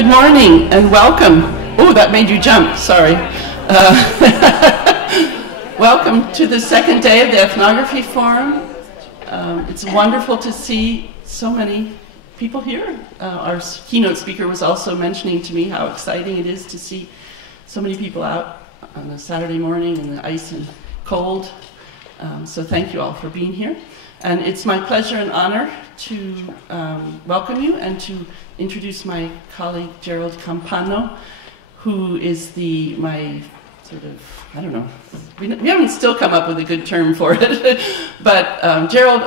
Good morning and welcome. Oh, that made you jump, sorry. Welcome to the second day of the Ethnography Forum. It's wonderful to see so many people here. Our keynote speaker was also mentioning to me how exciting it is to see so many people out on a Saturday morning in the ice and cold. So thank you all for being here. And it's my pleasure and honor to welcome you and to introduce my colleague Gerald Campano, who is my sort of, I don't know, we haven't still come up with a good term for it, but Gerald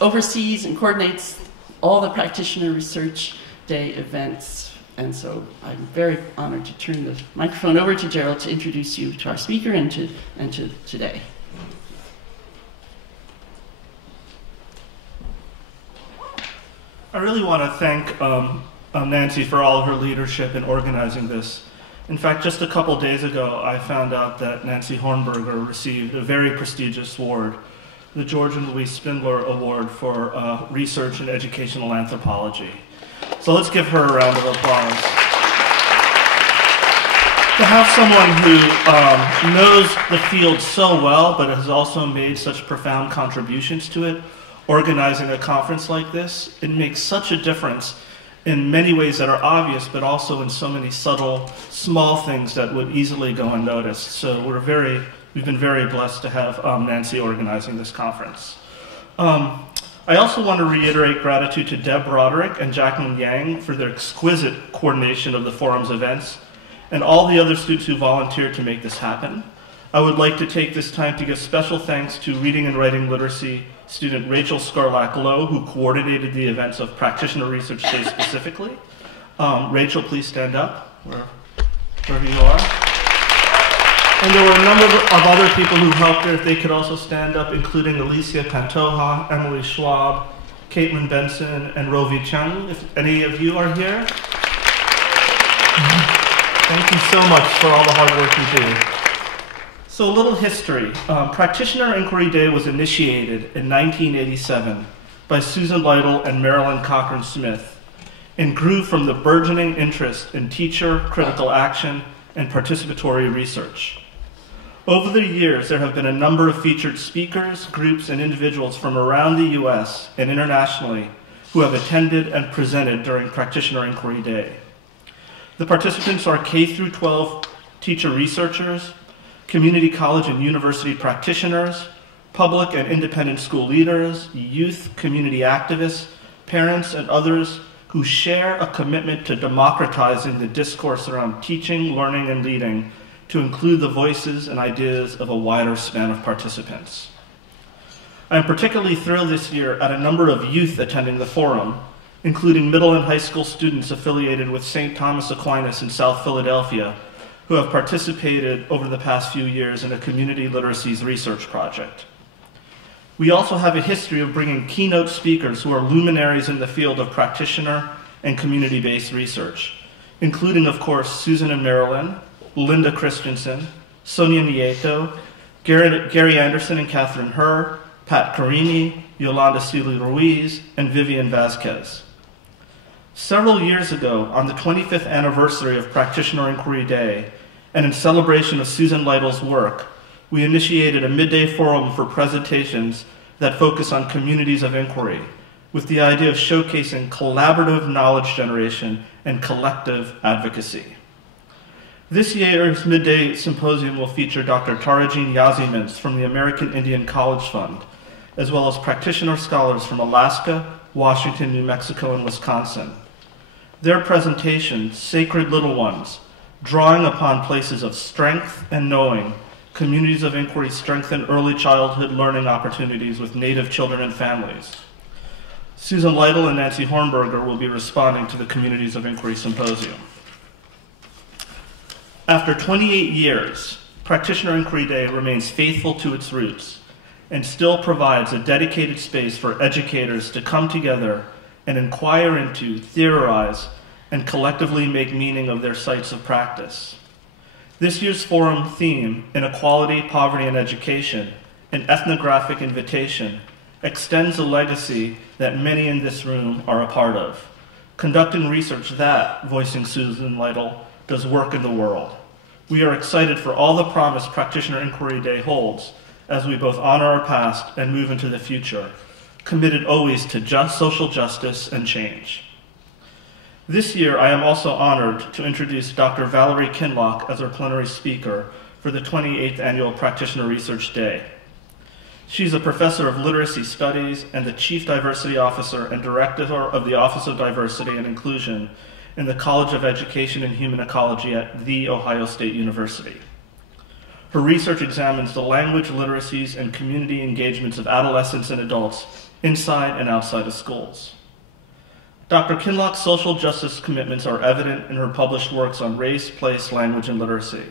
oversees and coordinates all the Practitioner Research Day events. And so I'm very honored to turn the microphone over to Gerald to introduce you to our speaker and to today. I really want to thank Nancy for all of her leadership in organizing this. In fact, just a couple days ago, I found out that Nancy Hornberger received a very prestigious award, the George and Louise Spindler Award for Research in Educational Anthropology. So let's give her a round of applause. To have someone who knows the field so well, but has also made such profound contributions to it, organizing a conference like this, it makes such a difference in many ways that are obvious, but also in so many subtle, small things that would easily go unnoticed. So we've been very blessed to have Nancy organizing this conference. I also want to reiterate gratitude to Deb Broderick and Jacqueline Yang for their exquisite coordination of the forum's events, and all the other students who volunteered to make this happen. I would like to take this time to give special thanks to Reading and Writing Literacy student Rachel Scarlack-Lowe, who coordinated the events of Practitioner Research Day specifically. Rachel, please stand up, wherever you are. And there were a number of other people who helped her, if they could also stand up, including Alicia Pantoja, Emily Schwab, Caitlin Benson, and Rovi Chung, if any of you are here. Thank you so much for all the hard work you do. So a little history. Practitioner Inquiry Day was initiated in 1987 by Susan Lytle and Marilyn Cochran Smith and grew from the burgeoning interest in teacher, critical action, and participatory research. Over the years, there have been a number of featured speakers, groups, and individuals from around the US and internationally who have attended and presented during Practitioner Inquiry Day. The participants are K-12 teacher researchers, community college and university practitioners, public and independent school leaders, youth, community activists, parents, and others who share a commitment to democratizing the discourse around teaching, learning, and leading to include the voices and ideas of a wider span of participants. I am particularly thrilled this year at a number of youth attending the forum, including middle and high school students affiliated with St. Thomas Aquinas in South Philadelphia, who have participated over the past few years in a community literacies research project. We also have a history of bringing keynote speakers who are luminaries in the field of practitioner and community-based research, including, of course, Susan and Marilyn, Linda Christensen, Sonia Nieto, Gary Anderson and Catherine Herr, Pat Carini, Yolanda Seeley Ruiz, and Vivian Vasquez. Several years ago, on the 25th anniversary of Practitioner Inquiry Day, and in celebration of Susan Lytle's work, we initiated a midday forum for presentations that focus on communities of inquiry, with the idea of showcasing collaborative knowledge generation and collective advocacy. This year's midday symposium will feature Dr. Tara-Jean Yazimans from the American Indian College Fund, as well as practitioner scholars from Alaska, Washington, New Mexico, and Wisconsin. Their presentation, Sacred Little Ones, drawing upon places of strength and knowing, communities of inquiry strengthen early childhood learning opportunities with Native children and families. Susan Lytle and Nancy Hornberger will be responding to the Communities of Inquiry Symposium. After 28 years, Practitioner Inquiry Day remains faithful to its roots and still provides a dedicated space for educators to come together and inquire into, theorize, and collectively make meaning of their sites of practice. This year's forum theme, Inequality, Poverty, and Education, an ethnographic invitation, extends a legacy that many in this room are a part of, conducting research that, voicing Susan Lytle, does work in the world. We are excited for all the promise Practitioner Inquiry Day holds as we both honor our past and move into the future, committed always to social justice and change. This year, I am also honored to introduce Dr. Valerie Kinloch as our plenary speaker for the 28th Annual Practitioner Research Day. She's a professor of literacy studies and the chief diversity officer and director of the Office of Diversity and Inclusion in the College of Education and Human Ecology at The Ohio State University. Her research examines the language, literacies, and community engagements of adolescents and adults inside and outside of schools. Dr. Kinloch's social justice commitments are evident in her published works on race, place, language, and literacy.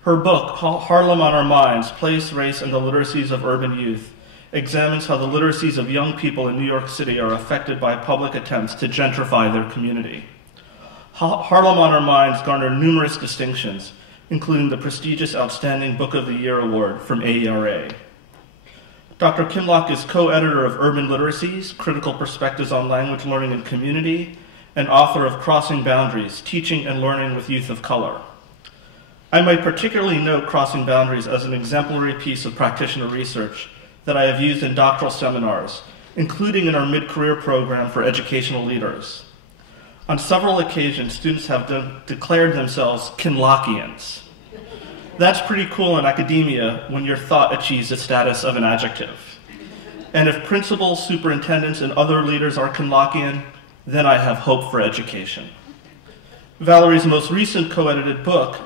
Her book, Harlem on Our Minds, Place, Race, and the Literacies of Urban Youth, examines how the literacies of young people in New York City are affected by public attempts to gentrify their community. Harlem on Our Minds garnered numerous distinctions, including the prestigious Outstanding Book of the Year Award from AERA. Dr. Kinloch is co-editor of Urban Literacies, Critical Perspectives on Language Learning and Community, and author of Crossing Boundaries, Teaching and Learning with Youth of Color. I might particularly note Crossing Boundaries as an exemplary piece of practitioner research that I have used in doctoral seminars, including in our mid-career program for educational leaders. On several occasions, students have declared themselves Kinlochians. That's pretty cool in academia when your thought achieves the status of an adjective. And if principals, superintendents, and other leaders are Kinlochian, then I have hope for education. Valerie's most recent co-edited book,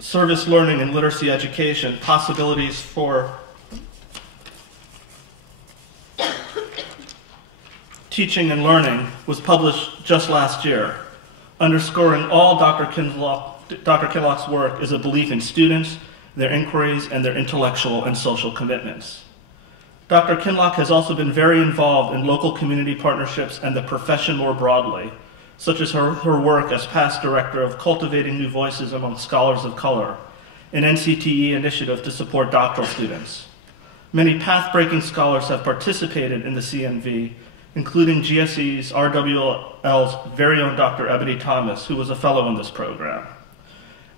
Service Learning and Literacy Education, Possibilities for Teaching and Learning, was published just last year. Underscoring all Dr. Kinloch's work is a belief in students, their inquiries, and their intellectual and social commitments. Dr. Kinloch has also been very involved in local community partnerships and the profession more broadly, such as her work as past director of Cultivating New Voices Among Scholars of Color, an NCTE initiative to support doctoral students. Many path-breaking scholars have participated in the CNV, including GSE's RWL's very own Dr. Ebony Thomas, who was a fellow in this program.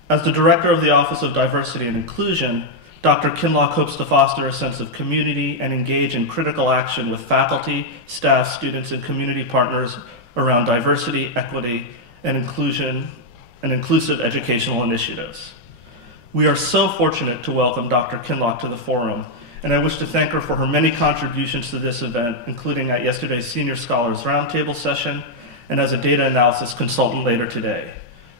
As the director of the Office of Diversity and Inclusion, Dr. Kinloch hopes to foster a sense of community and engage in critical action with faculty, staff, students, and community partners around diversity, equity, and inclusion and inclusive educational initiatives. We are so fortunate to welcome Dr. Kinloch to the forum, and I wish to thank her for her many contributions to this event, including at yesterday's Senior Scholars Roundtable session and as a data analysis consultant later today.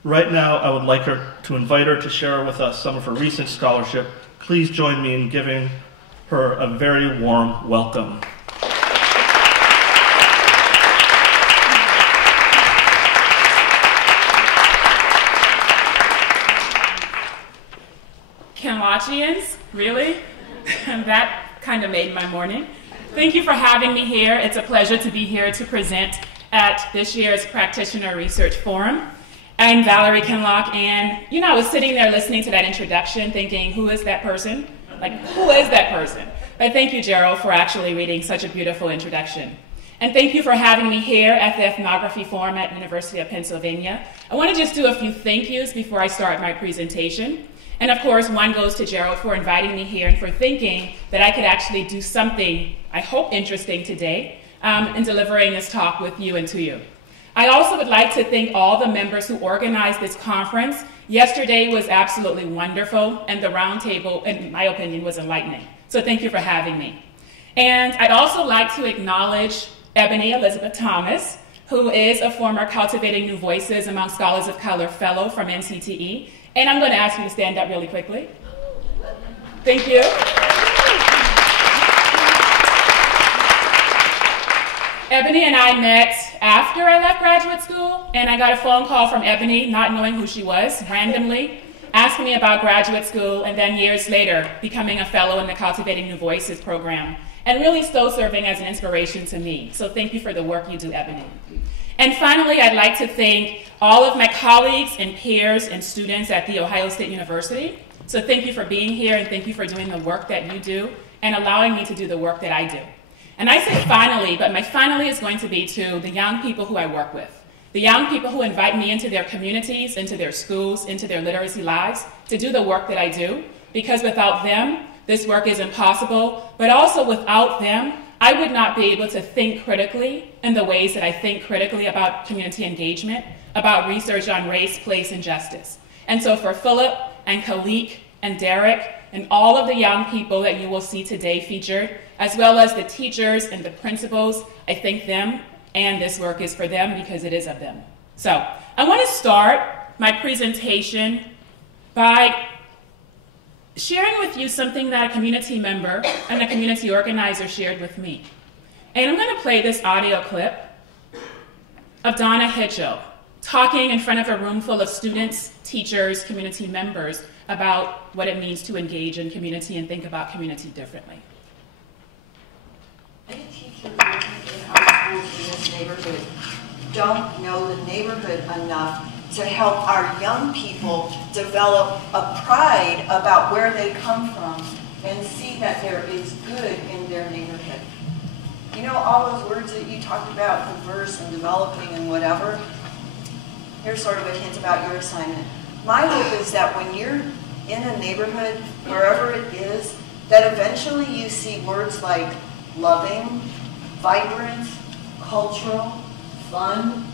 Right now, I would like to invite her to share with us some of her recent scholarship. Please join me in giving her a very warm welcome. Kinlochians, really? That kind of made my morning. Thank you for having me here. It's a pleasure to be here to present at this year's Practitioner Research Forum. I'm Valerie Kinloch, and I was sitting there listening to that introduction thinking, who is that person? Like, who is that person? But thank you, Gerald, for actually reading such a beautiful introduction. And thank you for having me here at the Ethnography Forum at University of Pennsylvania. I want to just do a few thank yous before I start my presentation. And of course, one goes to Gerald for inviting me here and for thinking that I could actually do something, I hope, interesting today in delivering this talk with you and to you. I also would like to thank all the members who organized this conference. Yesterday was absolutely wonderful, and the roundtable, in my opinion, was enlightening. So thank you for having me. And I'd also like to acknowledge Ebony Elizabeth Thomas, who is a former Cultivating New Voices Among Scholars of Color Fellow from NCTE. And I'm going to ask you to stand up really quickly. Thank you. Ebony and I met after I left graduate school, and I got a phone call from Ebony, not knowing who she was, randomly, asking me about graduate school, and then years later, becoming a fellow in the Cultivating New Voices program, and really still serving as an inspiration to me. So thank you for the work you do, Ebony. And finally, I'd like to thank all of my colleagues and peers and students at The Ohio State University. So thank you for being here, and thank you for doing the work that you do and allowing me to do the work that I do. And I say finally, but my finally is going to be to the young people who I work with. The young people who invite me into their communities, into their schools, into their literacy lives to do the work that I do, because without them, this work is impossible, but also without them, I would not be able to think critically in the ways that I think critically about community engagement, about research on race, place, and justice. And so for Philip and Khalik and Derek and all of the young people that you will see today featured, as well as the teachers and the principals, I thank them, and this work is for them because it is of them. So I want to start my presentation by sharing with you something that a community member and a community organizer shared with me. And I'm going to play this audio clip of Donna Hitchell talking in front of a room full of students, teachers, community members about what it means to engage in community and think about community differently. Many teachers working in our schools in this neighborhood don't know the neighborhood enough to help our young people develop a pride about where they come from and see that there is good in their neighborhood. You know, all those words that you talked about, diverse and developing and whatever, here's sort of a hint about your assignment. My hope is that when you're in a neighborhood, wherever it is, that eventually you see words like loving, vibrant, cultural, fun,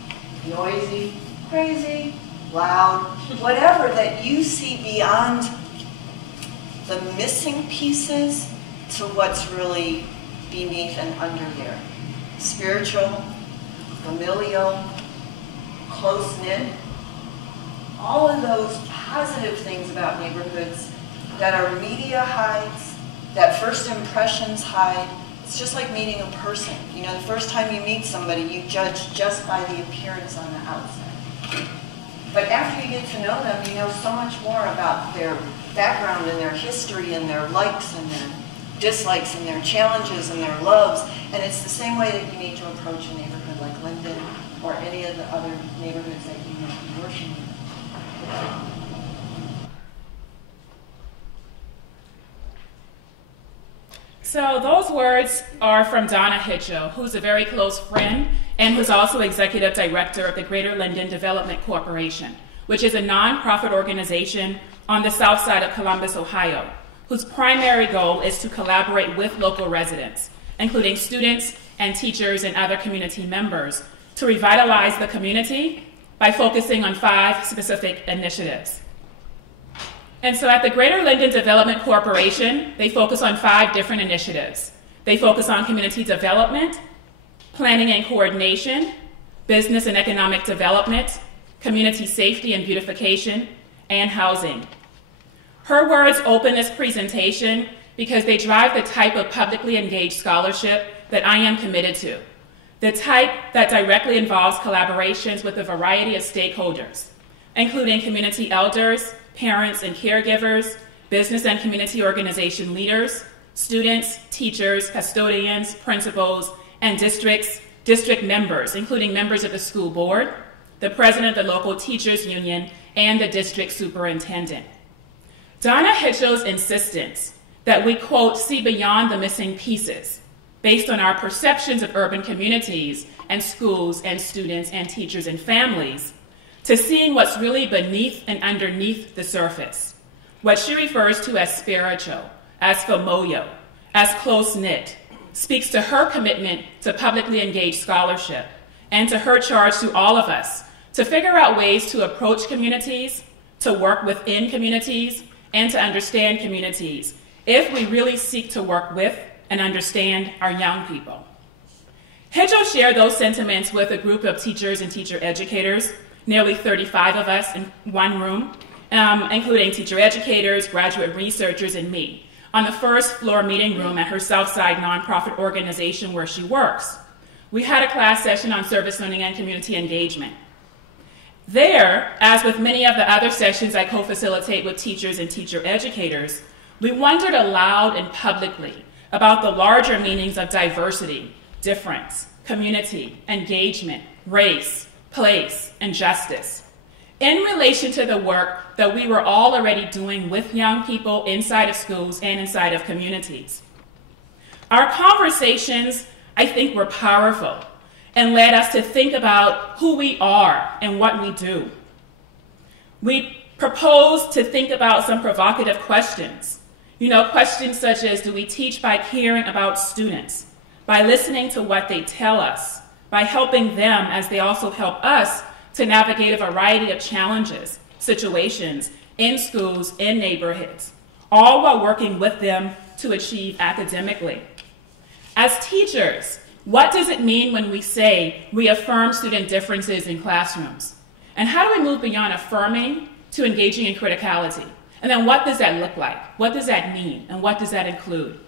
noisy, crazy, loud, whatever, that you see beyond the missing pieces to what's really beneath and under there. Spiritual, familial, close-knit, all of those positive things about neighborhoods that our media hides, that first impressions hide. It's just like meeting a person. You know, the first time you meet somebody, you judge just by the appearance on the outside. But after you get to know them, you know so much more about their background and their history and their likes and their dislikes and their challenges and their loves. And it's the same way that you need to approach a neighborhood like Linden or any of the other neighborhoods that you might be working with. So those words are from Donna Hitchell, who's a very close friend and who's also executive director of the Greater Linden Development Corporation, which is a nonprofit organization on the south side of Columbus, Ohio, whose primary goal is to collaborate with local residents, including students and teachers and other community members, to revitalize the community by focusing on 5 specific initiatives. And so at the Greater Linden Development Corporation, they focus on 5 different initiatives. They focus on community development, planning and coordination, business and economic development, community safety and beautification, and housing. Her words open this presentation because they drive the type of publicly engaged scholarship that I am committed to, the type that directly involves collaborations with a variety of stakeholders, including community elders, parents and caregivers, business and community organization leaders, students, teachers, custodians, principals, and district members, including members of the school board, the president of the local teachers union, and the district superintendent. Donna Hitchell's insistence that we, quote, see beyond the missing pieces based on our perceptions of urban communities and schools and students and teachers and families, to seeing what's really beneath and underneath the surface, what she refers to as spiritual, as familial, as close-knit, speaks to her commitment to publicly engaged scholarship and to her charge to all of us to figure out ways to approach communities, to work within communities, and to understand communities if we really seek to work with and understand our young people. Hitchell shared those sentiments with a group of teachers and teacher educators, nearly 35 of us in one room, including teacher educators, graduate researchers, and me, on the first floor meeting room at her Southside nonprofit organization where she works. We had a class session on service learning and community engagement. There, as with many of the other sessions I co-facilitate with teachers and teacher educators, we wondered aloud and publicly about the larger meanings of diversity, difference, community, engagement, race, place, and justice in relation to the work that we were all already doing with young people inside of schools and inside of communities. Our conversations I think were powerful and led us to think about who we are and what we do. We proposed to think about some provocative questions. Questions such as, do we teach by caring about students, by listening to what they tell us, by helping them as they also help us to navigate a variety of challenges, situations in schools, in neighborhoods, all while working with them to achieve academically. As teachers, what does it mean when we say we affirm student differences in classrooms? And how do we move beyond affirming to engaging in criticality? And then what does that look like? What does that mean? And what does that include?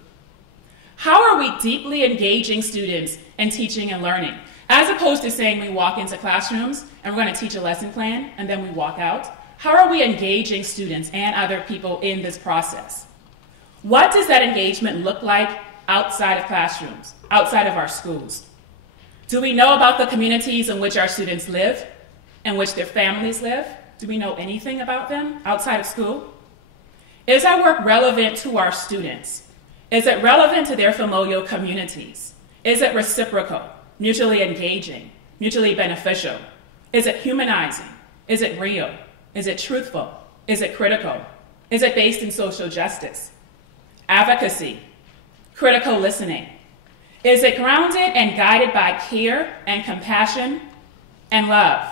How are we deeply engaging students in teaching and learning? As opposed to saying we walk into classrooms and we're going to teach a lesson plan and then we walk out. How are we engaging students and other people in this process? What does that engagement look like outside of classrooms, outside of our schools? Do we know about the communities in which our students live, in which their families live? Do we know anything about them outside of school? Is our work relevant to our students? Is it relevant to their familial communities? Is it reciprocal, mutually engaging, mutually beneficial? Is it humanizing? Is it real? Is it truthful? Is it critical? Is it based in social justice? Advocacy, critical listening. Is it grounded and guided by care and compassion and love?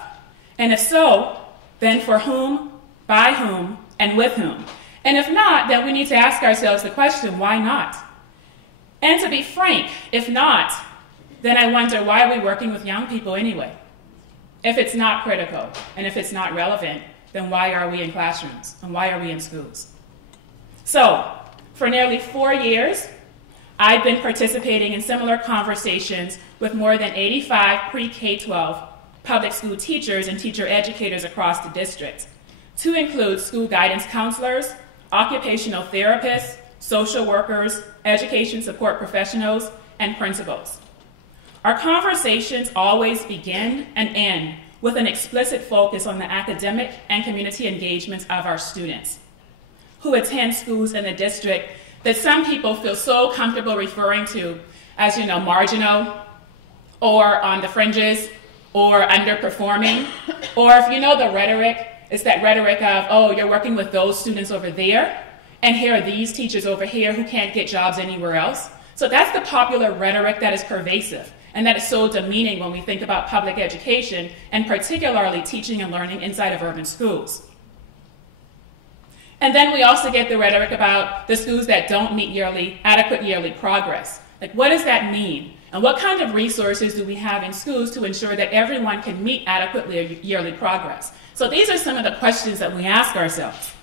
And if so, then for whom, by whom, and with whom? And if not, then we need to ask ourselves the question, why not? And to be frank, if not, then I wonder, why are we working with young people anyway? If it's not critical and if it's not relevant, then why are we in classrooms and why are we in schools? So, for nearly 4 years, I've been participating in similar conversations with more than 85 pre-K-12 public school teachers and teacher educators across the district, to include school guidance counselors, occupational therapists, social workers, education support professionals, and principals. Our conversations always begin and end with an explicit focus on the academic and community engagements of our students who attend schools in the district that some people feel so comfortable referring to as, marginal, or on the fringes, or underperforming. Or if you know the rhetoric, it's that rhetoric of, oh, you're working with those students over there, and here are these teachers over here who can't get jobs anywhere else. So that's the popular rhetoric that is pervasive, and that is so demeaning when we think about public education, and particularly teaching and learning inside of urban schools. And then we also get the rhetoric about the schools that don't meet adequate yearly progress. Like, what does that mean? And what kind of resources do we have in schools to ensure that everyone can meet adequately yearly progress? So these are some of the questions that we ask ourselves.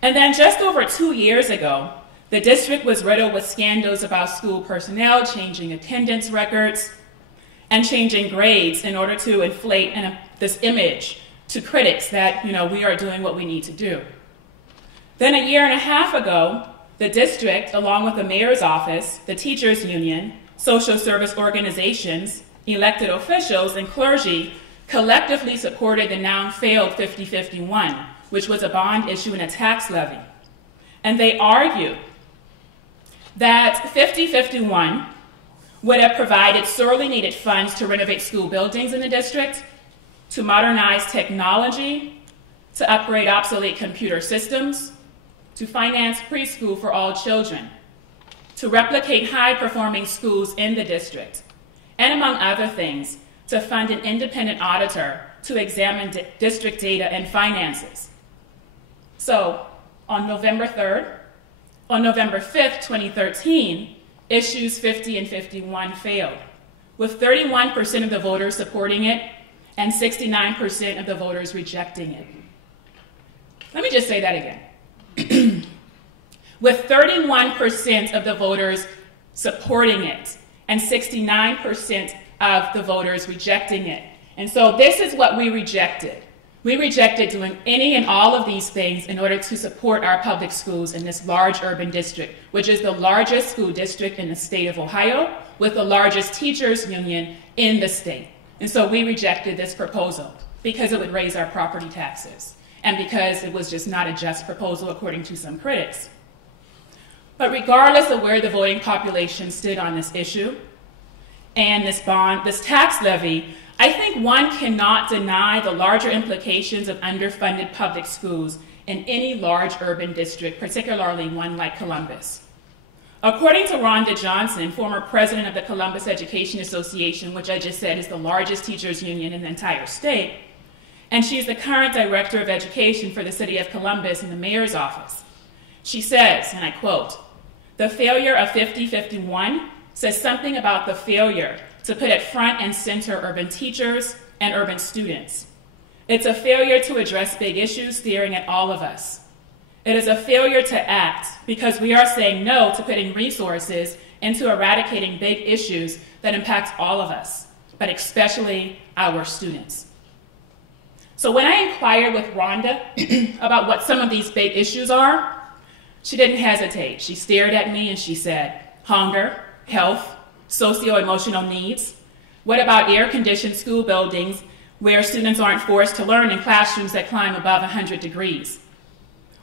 And then just over 2 years ago, the district was riddled with scandals about school personnel changing attendance records and changing grades in order to inflate this image to critics that, we are doing what we need to do. Then a year and a half ago, the district, along with the mayor's office, the teachers union, social service organizations, elected officials, and clergy collectively supported the now failed 50-51, which was a bond issue and a tax levy. And they argued that 50-51 would have provided sorely needed funds to renovate school buildings in the district, to modernize technology, to upgrade obsolete computer systems, to finance preschool for all children, to replicate high-performing schools in the district, and among other things, to fund an independent auditor to examine district data and finances. So, on November 5th, 2013, issues 50 and 51 failed, with 31% of the voters supporting it and 69% of the voters rejecting it. Let me just say that again. With 31% of the voters supporting it and 69% of the voters rejecting it. And so this is what we rejected. We rejected doing any and all of these things in order to support our public schools in this large urban district, which is the largest school district in the state of Ohio, with the largest teachers union in the state. And so we rejected this proposal because it would raise our property taxes, and because it was just not a just proposal according to some critics. But regardless of where the voting population stood on this issue, and this tax levy, I think one cannot deny the larger implications of underfunded public schools in any large urban district, particularly one like Columbus. According to Rhonda Johnson, former president of the Columbus Education Association, which I just said is the largest teachers union in the entire state, and she's the current director of education for the city of Columbus in the mayor's office. She says, and I quote, "The failure of 5051 says something about the failure to put at front and center urban teachers and urban students. It's a failure to address big issues staring at all of us. It is a failure to act because we are saying no to putting resources into eradicating big issues that impact all of us, but especially our students." So when I inquired with Rhonda about what some of these big issues are, she didn't hesitate. She stared at me and she said, hunger, health, socio-emotional needs. What about air-conditioned school buildings where students aren't forced to learn in classrooms that climb above 100 degrees?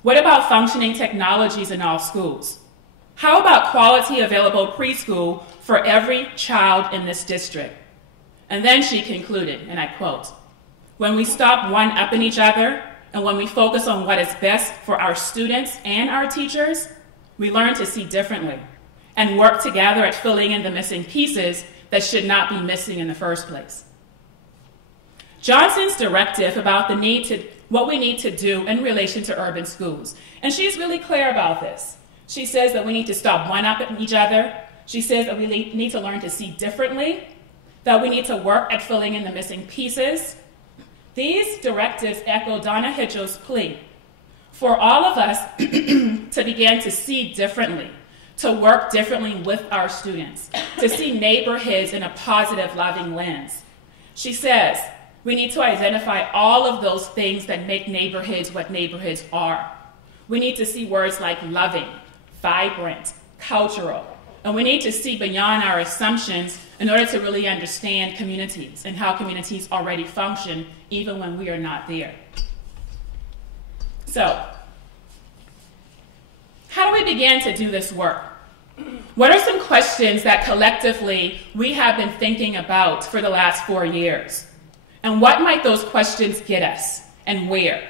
What about functioning technologies in all schools? How about quality available preschool for every child in this district? And then she concluded, and I quote, "When we stop one-upping each other and when we focus on what is best for our students and our teachers, we learn to see differently and work together at filling in the missing pieces that should not be missing in the first place." Johnson's directive about what we need to do in relation to urban schools, and she's really clear about this. She says that we need to stop one-upping each other. She says that we need to learn to see differently, that we need to work at filling in the missing pieces. These directives echo Donna Hitchell's plea for all of us to begin to see differently, to work differently with our students, to see neighborhoods in a positive, loving lens. She says we need to identify all of those things that make neighborhoods what neighborhoods are. We need to see words like loving, vibrant, cultural, and we need to see beyond our assumptions in order to really understand communities and how communities already function even when we are not there. So, how do we begin to do this work? What are some questions that collectively we have been thinking about for the last 4 years? And what might those questions get us and where?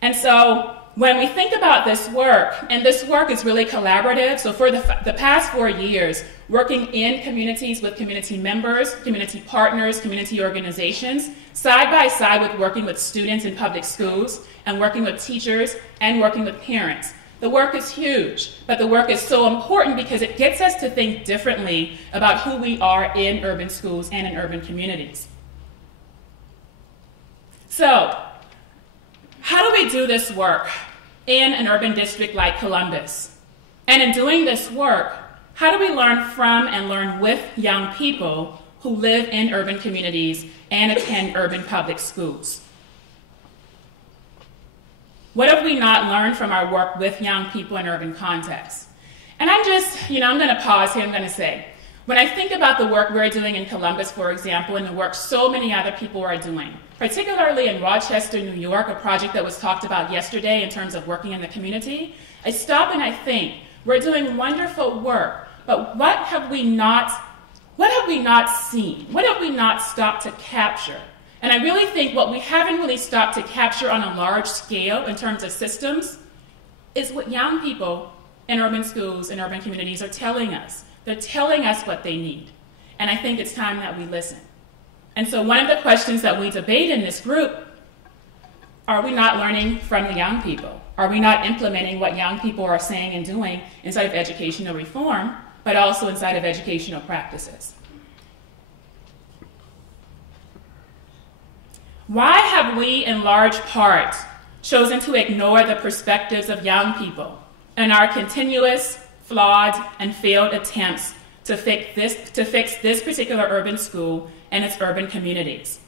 And so when we think about this work, and this work is really collaborative, so for the past 4 years, working in communities with community members, community partners, community organizations, side by side with working with students in public schools, and working with teachers, and working with parents. The work is huge, but the work is so important because it gets us to think differently about who we are in urban schools and in urban communities. So, how do we do this work in an urban district like Columbus? And in doing this work, how do we learn from and learn with young people who live in urban communities and attend urban public schools? What have we not learned from our work with young people in urban contexts? And I'm going to pause here, I'm going to say, when I think about the work we're doing in Columbus, for example, and the work so many other people are doing, particularly in Rochester, New York, a project that was talked about yesterday in terms of working in the community, I stop and I think, we're doing wonderful work, but what have we not seen? What have we not stopped to capture? And I really think what we haven't really stopped to capture on a large scale in terms of systems is what young people in urban schools and urban communities are telling us. They're telling us what they need. And I think it's time that we listen. And so one of the questions that we debate in this group, are we not learning from the young people? Are we not implementing what young people are saying and doing inside of educational reform, but also inside of educational practices? Why have we, in large part, chosen to ignore the perspectives of young people in our continuous, flawed, and failed attempts to fix this particular urban school and its urban communities?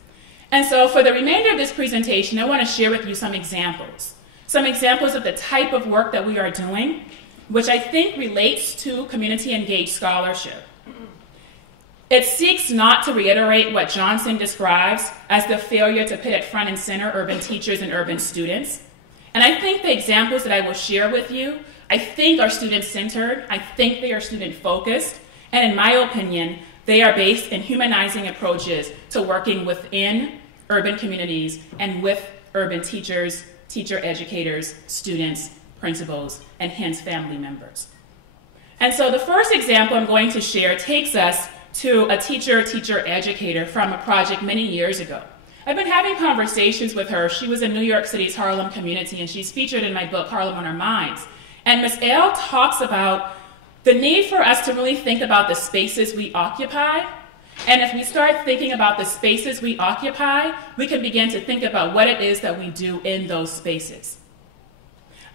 And so for the remainder of this presentation, I want to share with you some examples of the type of work that we are doing, which I think relates to community-engaged scholarship. It seeks not to reiterate what Johnson describes as the failure to put at front and center urban teachers and urban students. And I think the examples that I will share with you, I think are student-centered, I think they are student-focused, and in my opinion, They are based in humanizing approaches to working within urban communities and with urban teachers, teacher educators, students, principals, and hence family members. And so the first example I'm going to share takes us to a teacher educator from a project many years ago. I've been having conversations with her. She was in New York City's Harlem community, and she's featured in my book, Harlem on Our Minds. And Ms. L talks about the need for us to really think about the spaces we occupy. And if we start thinking about the spaces we occupy, we can begin to think about what it is that we do in those spaces.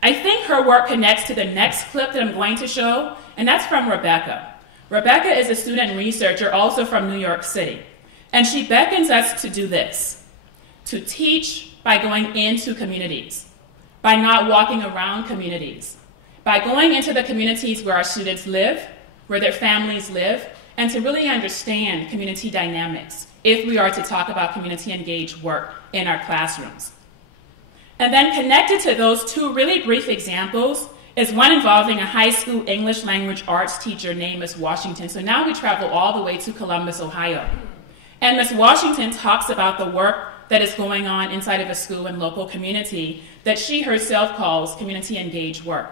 I think her work connects to the next clip that I'm going to show, and that's from Rebecca. Rebecca is a student researcher also from New York City, and she beckons us to do this, to teach by going into communities, by not walking around communities, by going into the communities where our students live, where their families live, and to really understand community dynamics if we are to talk about community-engaged work in our classrooms. And then connected to those two really brief examples is one involving a high school English language arts teacher named Ms. Washington. So now we travel all the way to Columbus, Ohio. And Ms. Washington talks about the work that is going on inside of a school and local community that she herself calls community-engaged work.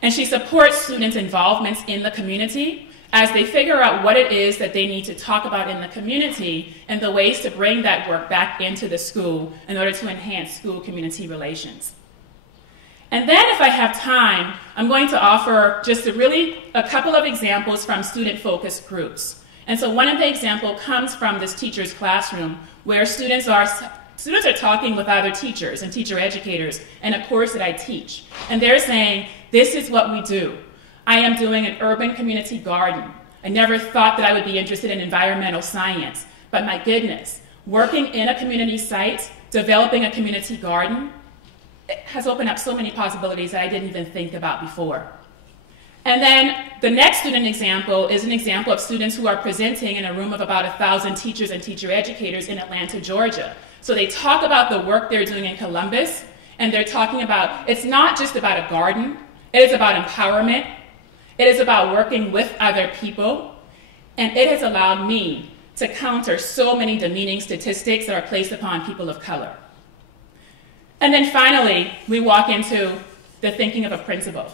And she supports students' involvements in the community as they figure out what it is that they need to talk about in the community and the ways to bring that work back into the school in order to enhance school-community relations. And then if I have time, I'm going to offer just a couple of examples from student-focused groups. And so one of the examples comes from this teacher's classroom where students are talking with other teachers and teacher educators in a course that I teach. And they're saying, this is what we do. I am doing an urban community garden. I never thought that I would be interested in environmental science, but my goodness, working in a community site, developing a community garden, it has opened up so many possibilities that I didn't even think about before. And then the next student example is an example of students who are presenting in a room of about 1,000 teachers and teacher educators in Atlanta, Georgia. So they talk about the work they're doing in Columbus, and they're talking about, it's not just about a garden, it is about empowerment. It is about working with other people, and it has allowed me to counter so many demeaning statistics that are placed upon people of color. And then finally, we walk into the thinking of a principal.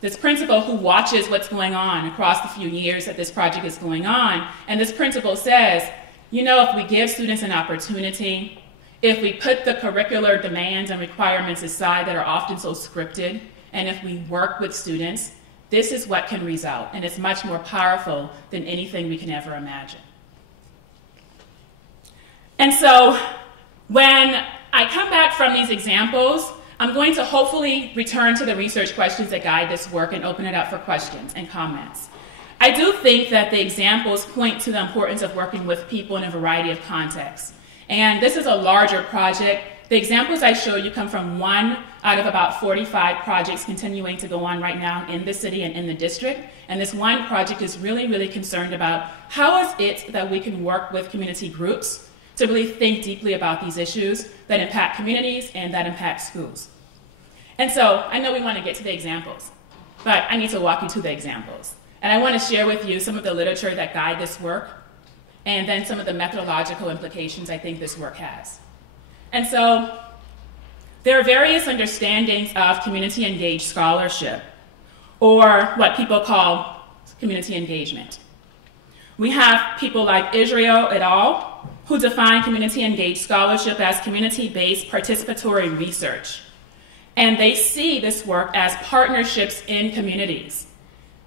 This principal who watches what's going on across the few years that this project is going on, and this principal says, you know, if we give students an opportunity, if we put the curricular demands and requirements aside that are often so scripted, and if we work with students, this is what can result, and it's much more powerful than anything we can ever imagine. And so when I come back from these examples, I'm going to hopefully return to the research questions that guide this work and open it up for questions and comments. I do think that the examples point to the importance of working with people in a variety of contexts. And this is a larger project. The examples I show you come from one out of about 45 projects continuing to go on right now in the city and in the district. And this one project is really, really concerned about how is it that we can work with community groups to really think deeply about these issues that impact communities and that impact schools. And so I know we want to get to the examples, but I need to walk you to the examples. And I want to share with you some of the literature that guide this work and then some of the methodological implications I think this work has. And so there are various understandings of community-engaged scholarship, or what people call community engagement. We have people like Israel et al., who define community-engaged scholarship as community-based participatory research. And they see this work as partnerships in communities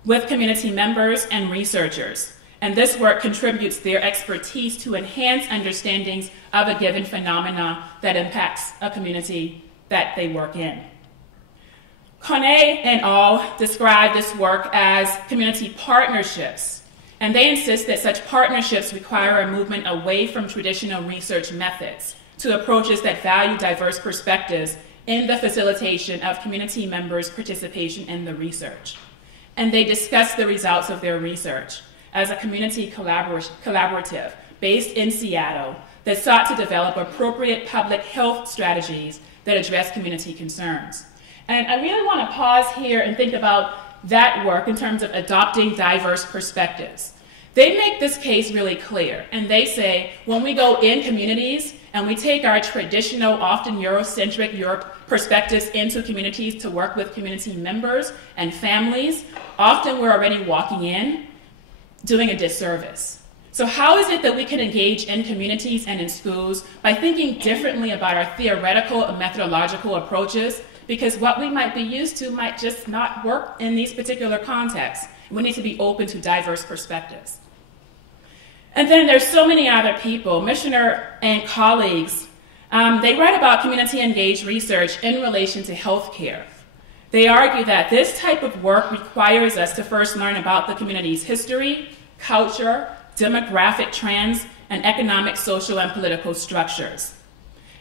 with community members and researchers. And this work contributes their expertise to enhance understandings of a given phenomena that impacts a community that they work in. Koné and al. Describe this work as community partnerships, and they insist that such partnerships require a movement away from traditional research methods to approaches that value diverse perspectives in the facilitation of community members' participation in the research. And they discuss the results of their research as a community collaborative based in Seattle that sought to develop appropriate public health strategies that address community concerns. And I really want to pause here and think about that work in terms of adopting diverse perspectives. They make this case really clear, and they say when we go in communities and we take our traditional, often Eurocentric perspectives into communities to work with community members and families, often we're already walking in doing a disservice. So how is it that we can engage in communities and in schools by thinking differently about our theoretical and methodological approaches? Because what we might be used to might just not work in these particular contexts. We need to be open to diverse perspectives. And then there's so many other people, Missioner and colleagues, they write about community-engaged research in relation to healthcare. They argue that this type of work requires us to first learn about the community's history, culture, demographic trends, and economic, social, and political structures.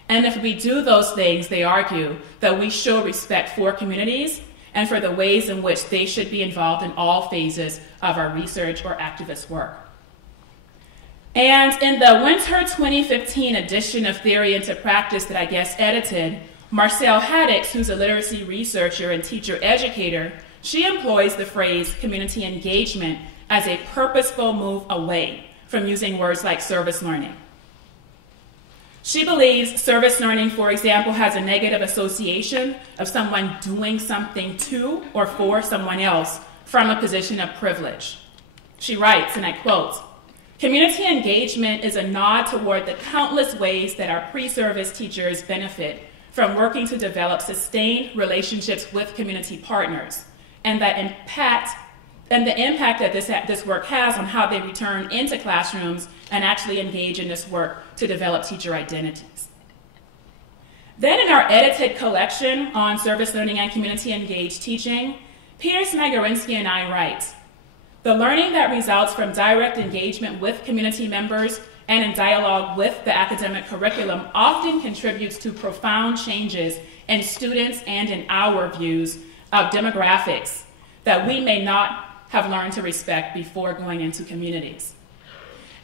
And if we do those things, they argue that we show respect for communities and for the ways in which they should be involved in all phases of our research or activist work. And in the winter 2015 edition of Theory into Practice that I guest edited, Marcelle Haddix, who's a literacy researcher and teacher educator, she employs the phrase community engagement as a purposeful move away from using words like service learning. She believes service learning, for example, has a negative association of someone doing something to or for someone else from a position of privilege. She writes, and I quote, "Community engagement is a nod toward the countless ways that our pre-service teachers benefit from working to develop sustained relationships with community partners, and the impact that this work has on how they return into classrooms and actually engage in this work to develop teacher identities." Then in our edited collection on service learning and community engaged teaching, Peter Smagorinsky and I write, "The learning that results from direct engagement with community members and in dialogue with the academic curriculum often contributes to profound changes in students and in our views of demographics that we may not have learned to respect before going into communities.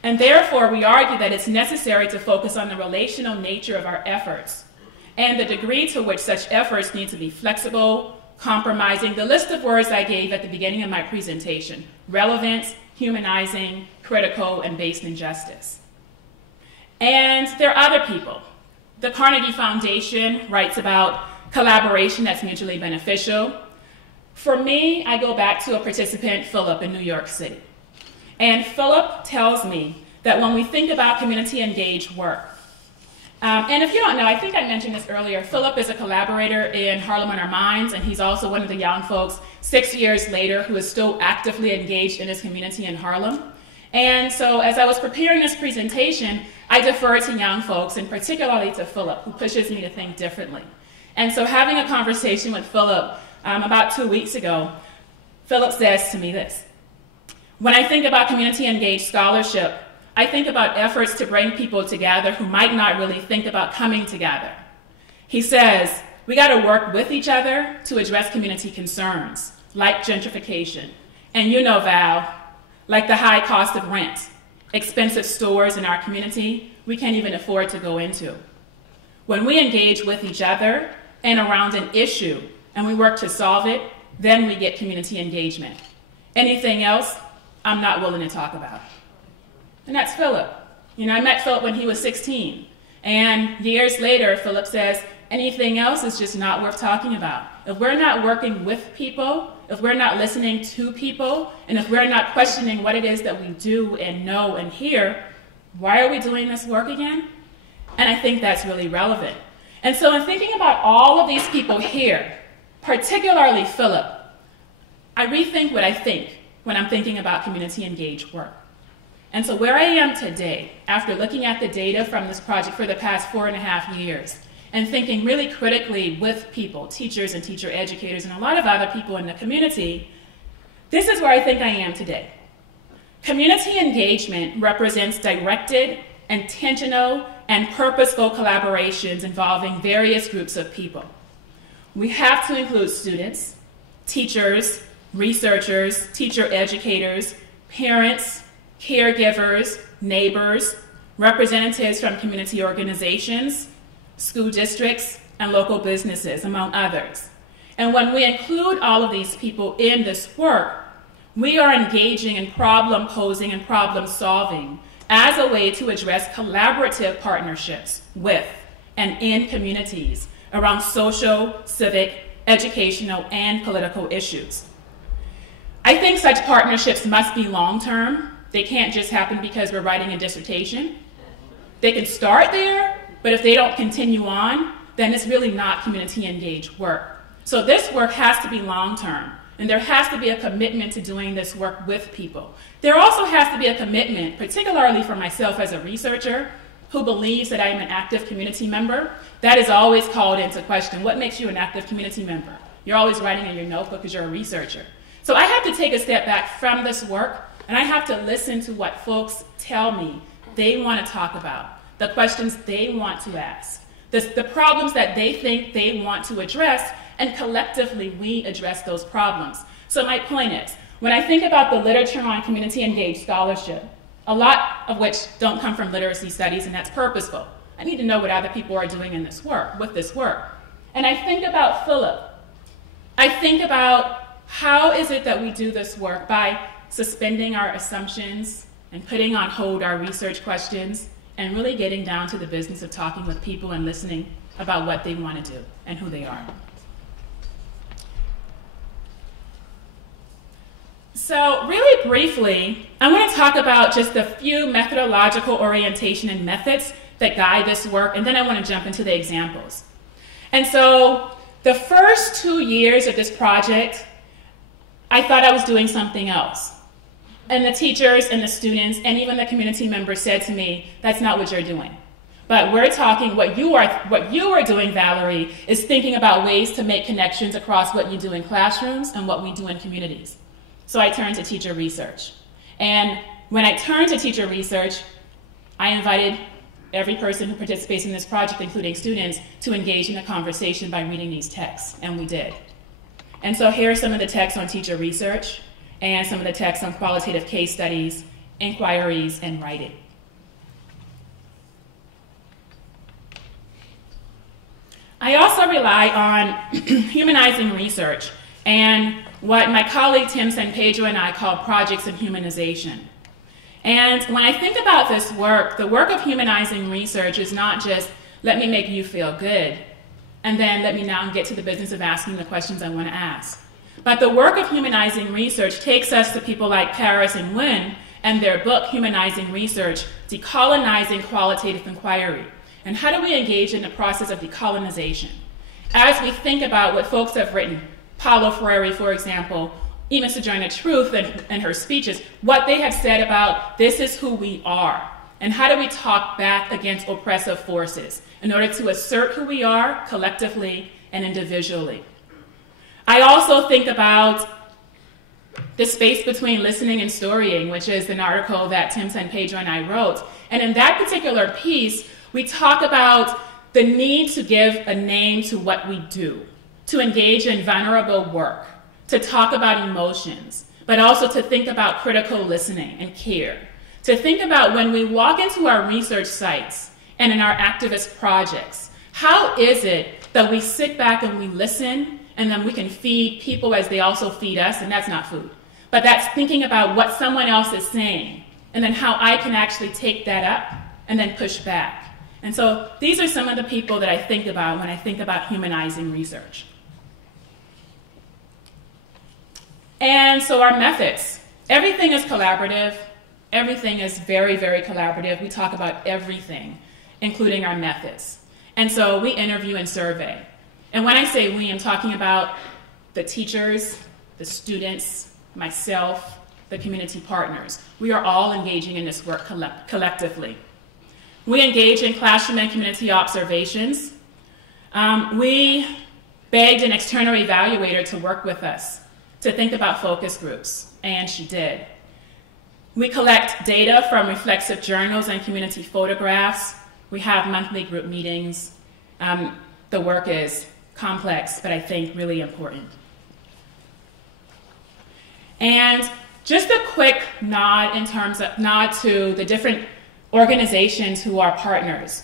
And therefore, we argue that it's necessary to focus on the relational nature of our efforts and the degree to which such efforts need to be flexible, compromising, the list of words I gave at the beginning of my presentation, relevant, humanizing, critical, and based in justice. And there are other people. The Carnegie Foundation writes about collaboration that's mutually beneficial. For me, I go back to a participant, Philip, in New York City. And Philip tells me that when we think about community-engaged work, and if you don't know, I think I mentioned this earlier, Philip is a collaborator in Harlem on Our Minds, and he's also one of the young folks 6 years later who is still actively engaged in his community in Harlem. And so as I was preparing this presentation, I deferred to young folks, and particularly to Philip, who pushes me to think differently. And so having a conversation with Philip about 2 weeks ago, Philip says to me this: "When I think about community-engaged scholarship, I think about efforts to bring people together who might not really think about coming together." He says, "We got to work with each other to address community concerns, like gentrification. And you know, Val, like the high cost of rent, expensive stores in our community we can't even afford to go into. When we engage with each other and around an issue, and we work to solve it, then we get community engagement. Anything else, I'm not willing to talk about." And that's Philip. You know, I met Philip when he was 16. And years later, Philip says, anything else is just not worth talking about. If we're not working with people, if we're not listening to people, and if we're not questioning what it is that we do and know and hear, why are we doing this work again? And I think that's really relevant. And so in thinking about all of these people here, particularly Philip, I rethink what I think when I'm thinking about community-engaged work. And so where I am today, after looking at the data from this project for the past 4.5 years, and thinking really critically with people, teachers and teacher educators, and a lot of other people in the community, this is where I think I am today. Community engagement represents directed, intentional, and purposeful collaborations involving various groups of people. We have to include students, teachers, researchers, teacher educators, parents, caregivers, neighbors, representatives from community organizations, school districts, and local businesses, among others. And when we include all of these people in this work, We are engaging in problem posing and problem solving as a way to address collaborative partnerships with and in communities around social, civic, educational, and political issues. I think such partnerships must be long-term. They can't just happen because we're writing a dissertation. They can start there, but if they don't continue on, then it's really not community engaged work. So this work has to be long-term, and there has to be a commitment to doing this work with people. There also has to be a commitment, particularly for myself as a researcher, who believes that I am an active community member. That is always called into question. What makes you an active community member? You're always writing in your notebook because you're a researcher. So I have to take a step back from this work, and I have to listen to what folks tell me they want to talk about, the questions they want to ask, the problems that they think they want to address, and collectively we address those problems. So my point is, when I think about the literature on community engaged scholarship, a lot of which don't come from literacy studies, and that's purposeful. I need to know what other people are doing in this work, with this work. And I think about Philip. I think about how is it that we do this work by suspending our assumptions and putting on hold our research questions and really getting down to the business of talking with people and listening about what they want to do and who they are. So really briefly, I want to talk about just a few methodological orientation and methods that guide this work, and then I want to jump into the examples. And so the first 2 years of this project, I thought I was doing something else. And the teachers and the students and even the community members said to me, that's not what you're doing. But we're talking, what you are doing, Valerie, is thinking about ways to make connections across what you do in classrooms and what we do in communities. So I turned to teacher research. And when I turned to teacher research, I invited every person who participates in this project, including students, to engage in a conversation by reading these texts, and we did. And so here are some of the texts on teacher research and some of the texts on qualitative case studies, inquiries, and writing. I also rely on humanizing research and what my colleague Tim San Pedro and I call projects of humanization. And when I think about this work, the work of humanizing research is not just, let me make you feel good, and then let me now get to the business of asking the questions I want to ask. But the work of humanizing research takes us to people like Paris and Nguyen and their book, Humanizing Research, Decolonizing Qualitative Inquiry. And how do we engage in the process of decolonization? As we think about what folks have written, Paulo Freire, for example, even Sojourner Truth in her speeches, what they have said about this is who we are, and how do we talk back against oppressive forces in order to assert who we are collectively and individually. I also think about the space between listening and storying, which is an article that Tim San Pedro and I wrote. And in that particular piece, we talk about the need to give a name to what we do, to engage in vulnerable work, to talk about emotions, but also to think about critical listening and care, to think about when we walk into our research sites and in our activist projects, how is it that we sit back and we listen and then we can feed people as they also feed us, and that's not food, but that's thinking about what someone else is saying and then how I can actually take that up and then push back. And so these are some of the people that I think about when I think about humanizing research. And so our methods. Everything is collaborative. Everything is very, very collaborative. We talk about everything, including our methods. And so we interview and survey. And when I say we, I'm talking about the teachers, the students, myself, the community partners. We are all engaging in this work collectively. We engage in classroom and community observations. We begged an external evaluator to work with us, to think about focus groups, and she did. We collect data from reflexive journals and community photographs. We have monthly group meetings. The work is complex, but I think really important. And just a quick nod to the different organizations who are partners.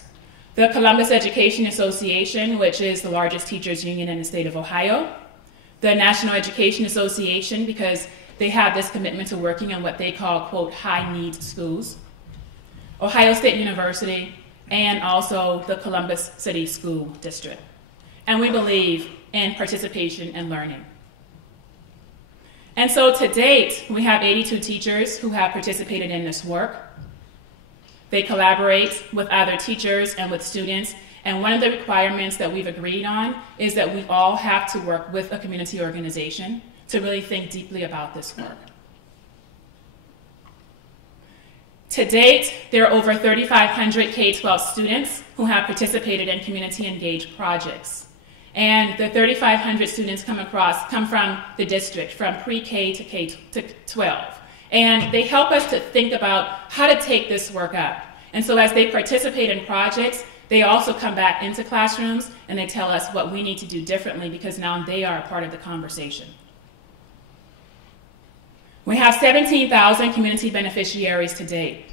The Columbus Education Association, which is the largest teachers union in the state of Ohio. The National Education Association, because they have this commitment to working in what they call, quote, high-needs schools, Ohio State University, and also the Columbus City School District. And we believe in participation and learning. And so to date, we have 82 teachers who have participated in this work. They collaborate with other teachers and with students. And one of the requirements that we've agreed on is that we all have to work with a community organization to really think deeply about this work. To date, there are over 3,500 K-12 students who have participated in community engaged projects. And the 3,500 students come from the district, from pre-K to K-12. And they help us to think about how to take this work up. And so as they participate in projects, they also come back into classrooms and they tell us what we need to do differently because now they are a part of the conversation. We have 17,000 community beneficiaries to date.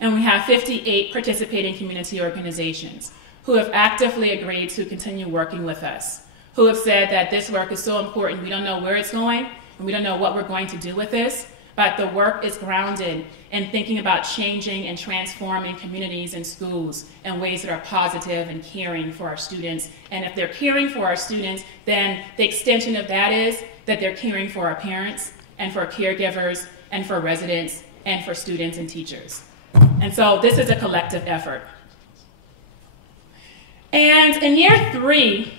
And we have 58 participating community organizations who have actively agreed to continue working with us, who have said that this work is so important, we don't know where it's going, and we don't know what we're going to do with this, but the work is grounded in thinking about changing and transforming communities and schools in ways that are positive and caring for our students. And if they're caring for our students, then the extension of that is that they're caring for our parents and for caregivers and for residents and for students and teachers. And so this is a collective effort. And in year 3,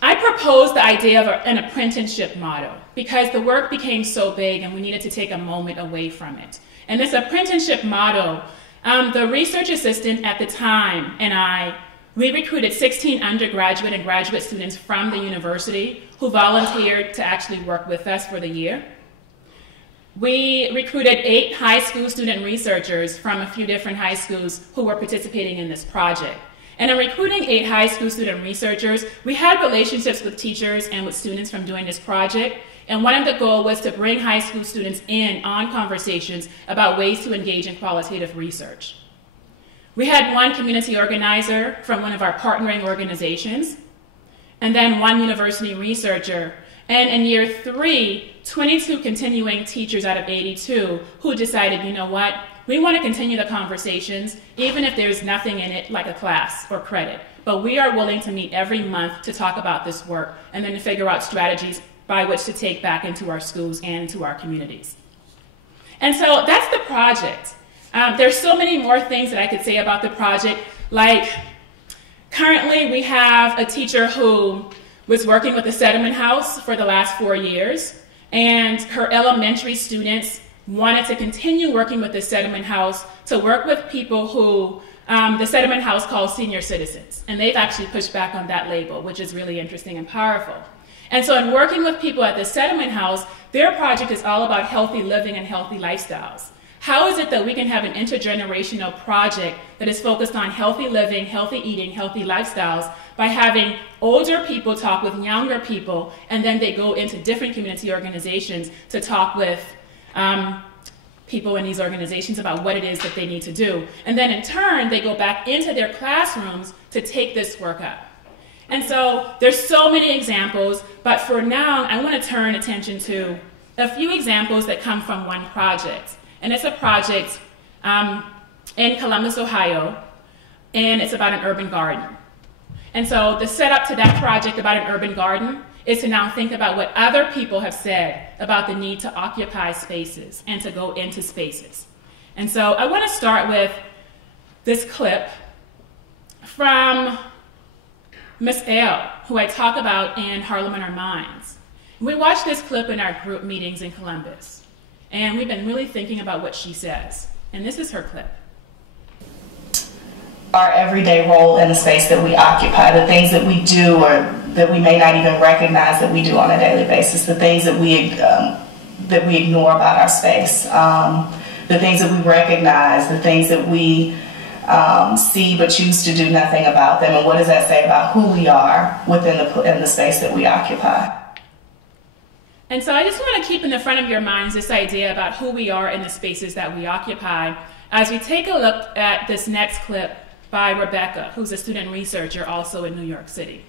I proposed the idea of an apprenticeship model because the work became so big and we needed to take a moment away from it. And this apprenticeship model, the research assistant at the time and we recruited 16 undergraduate and graduate students from the university who volunteered to actually work with us for the year. We recruited 8 high school student researchers from a few different high schools who were participating in this project. And in recruiting 8 high school student researchers, we had relationships with teachers and with students from doing this project. And one of the goals was to bring high school students in on conversations about ways to engage in qualitative research. We had one community organizer from one of our partnering organizations, and then one university researcher. And in year 3, 22 continuing teachers out of 82 who decided, you know what, we want to continue the conversations, even if there's nothing in it like a class or credit. But we are willing to meet every month to talk about this work and then to figure out strategies by which to take back into our schools and into our communities. And so that's the project. There's so many more things that I could say about the project. Like, currently we have a teacher who was working with the Settlement House for the last 4 years, and her elementary students wanted to continue working with the Settlement House to work with people who the Settlement House calls senior citizens. And they've actually pushed back on that label, which is really interesting and powerful. And so in working with people at the Settlement House, their project is all about healthy living and healthy lifestyles. How is it that we can have an intergenerational project that is focused on healthy living, healthy eating, healthy lifestyles by having older people talk with younger people, and then they go into different community organizations to talk with people in these organizations about what it is that they need to do. And then in turn, they go back into their classrooms to take this work up. And so there's so many examples, but for now, I want to turn attention to a few examples that come from one project. And it's a project in Columbus, Ohio, and it's about an urban garden. And so the setup to that project about an urban garden is to now think about what other people have said about the need to occupy spaces and to go into spaces. And so I want to start with this clip from Miss L, who I talk about in Harlem in Our Minds. We watched this clip in our group meetings in Columbus, and we've been really thinking about what she says. And this is her clip. Our everyday role in the space that we occupy, the things that we do or that we may not even recognize that we do on a daily basis, the things that we ignore about our space, the things that we recognize, the things that we see but choose to do nothing about them, and what does that say about who we are within the space that we occupy? And so I just want to keep in the front of your minds this idea about who we are in the spaces that we occupy as we take a look at this next clip by Rebecca, who's a student researcher also in New York City.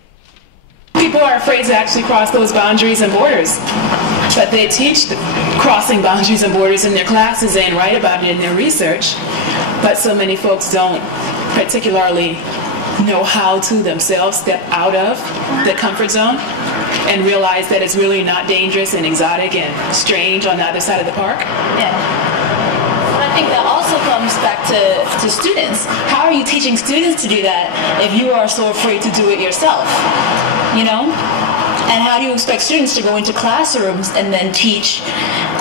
People are afraid to actually cross those boundaries and borders. but they teach crossing boundaries and borders in their classes and write about it in their research. But so many folks don't particularly know how to themselves step out of the comfort zone and realize that it's really not dangerous and exotic and strange on the other side of the park. Yeah. But I think that also comes back to students. How are you teaching students to do that if you are so afraid to do it yourself? You know? And how do you expect students to go into classrooms and then teach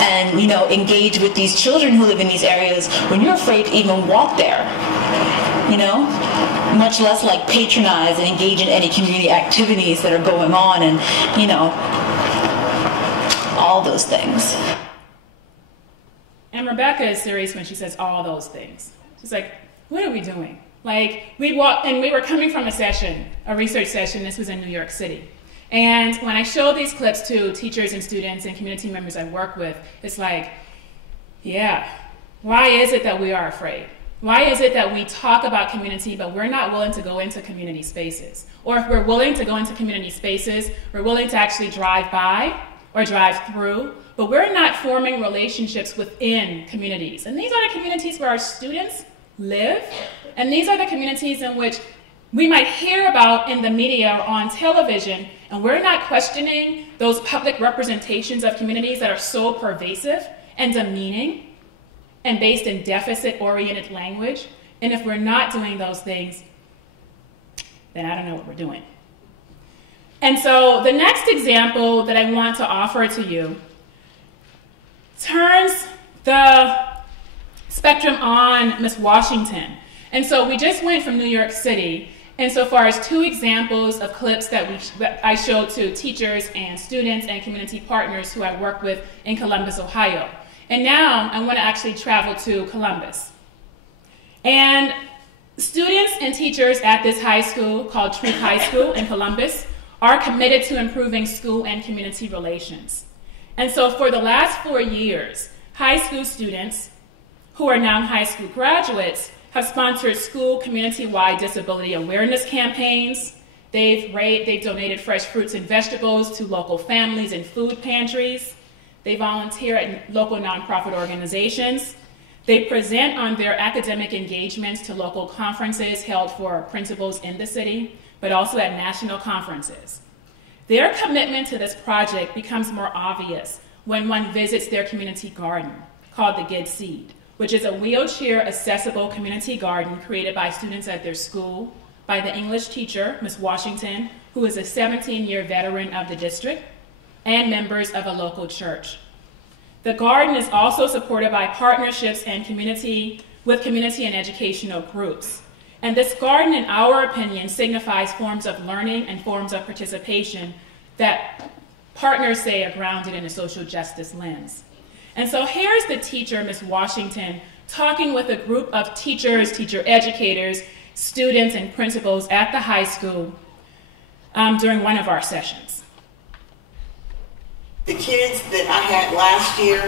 and, you know, engage with these children who live in these areas when you're afraid to even walk there? You know? Much less like patronize and engage in any community activities that are going on and, you know, all those things. And Rebecca is serious when she says all those things. She's like, what are we doing? Like, we were coming from a research session, this was in New York City. And when I show these clips to teachers and students and community members I work with, it's like, yeah, why is it that we are afraid? Why is it that we talk about community, but we're not willing to go into community spaces? Or if we're willing to go into community spaces, we're willing to actually drive by or drive through, but we're not forming relationships within communities. And these are the communities where our students live, and these are the communities in which we might hear about in the media or on television, and we're not questioning those public representations of communities that are so pervasive and demeaning and based in deficit-oriented language. And if we're not doing those things, then I don't know what we're doing. And so the next example that I want to offer to you turns the spectrum on Miss Washington. And so we just went from New York City, insofar as two examples of clips that I showed to teachers and students and community partners who I work with in Columbus, Ohio. And now I want to actually travel to Columbus. And students and teachers at this high school called Truth High School in Columbus are committed to improving school and community relations. And so for the last 4 years, high school students who are now high school graduates have sponsored school community-wide disability awareness campaigns. They've donated fresh fruits and vegetables to local families and food pantries. They volunteer at local nonprofit organizations. They present on their academic engagements to local conferences held for principals in the city, but also at national conferences. Their commitment to this project becomes more obvious when one visits their community garden, called the Good Seed, which is a wheelchair-accessible community garden created by students at their school, by the English teacher, Ms. Washington, who is a 17-year veteran of the district, and members of a local church. The garden is also supported by partnerships and with community and educational groups. And this garden, in our opinion, signifies forms of learning and forms of participation that partners say are grounded in a social justice lens. And so here's the teacher, Ms. Washington, talking with a group of teachers, teacher educators, students, and principals at the high school during one of our sessions. The kids that I had last year,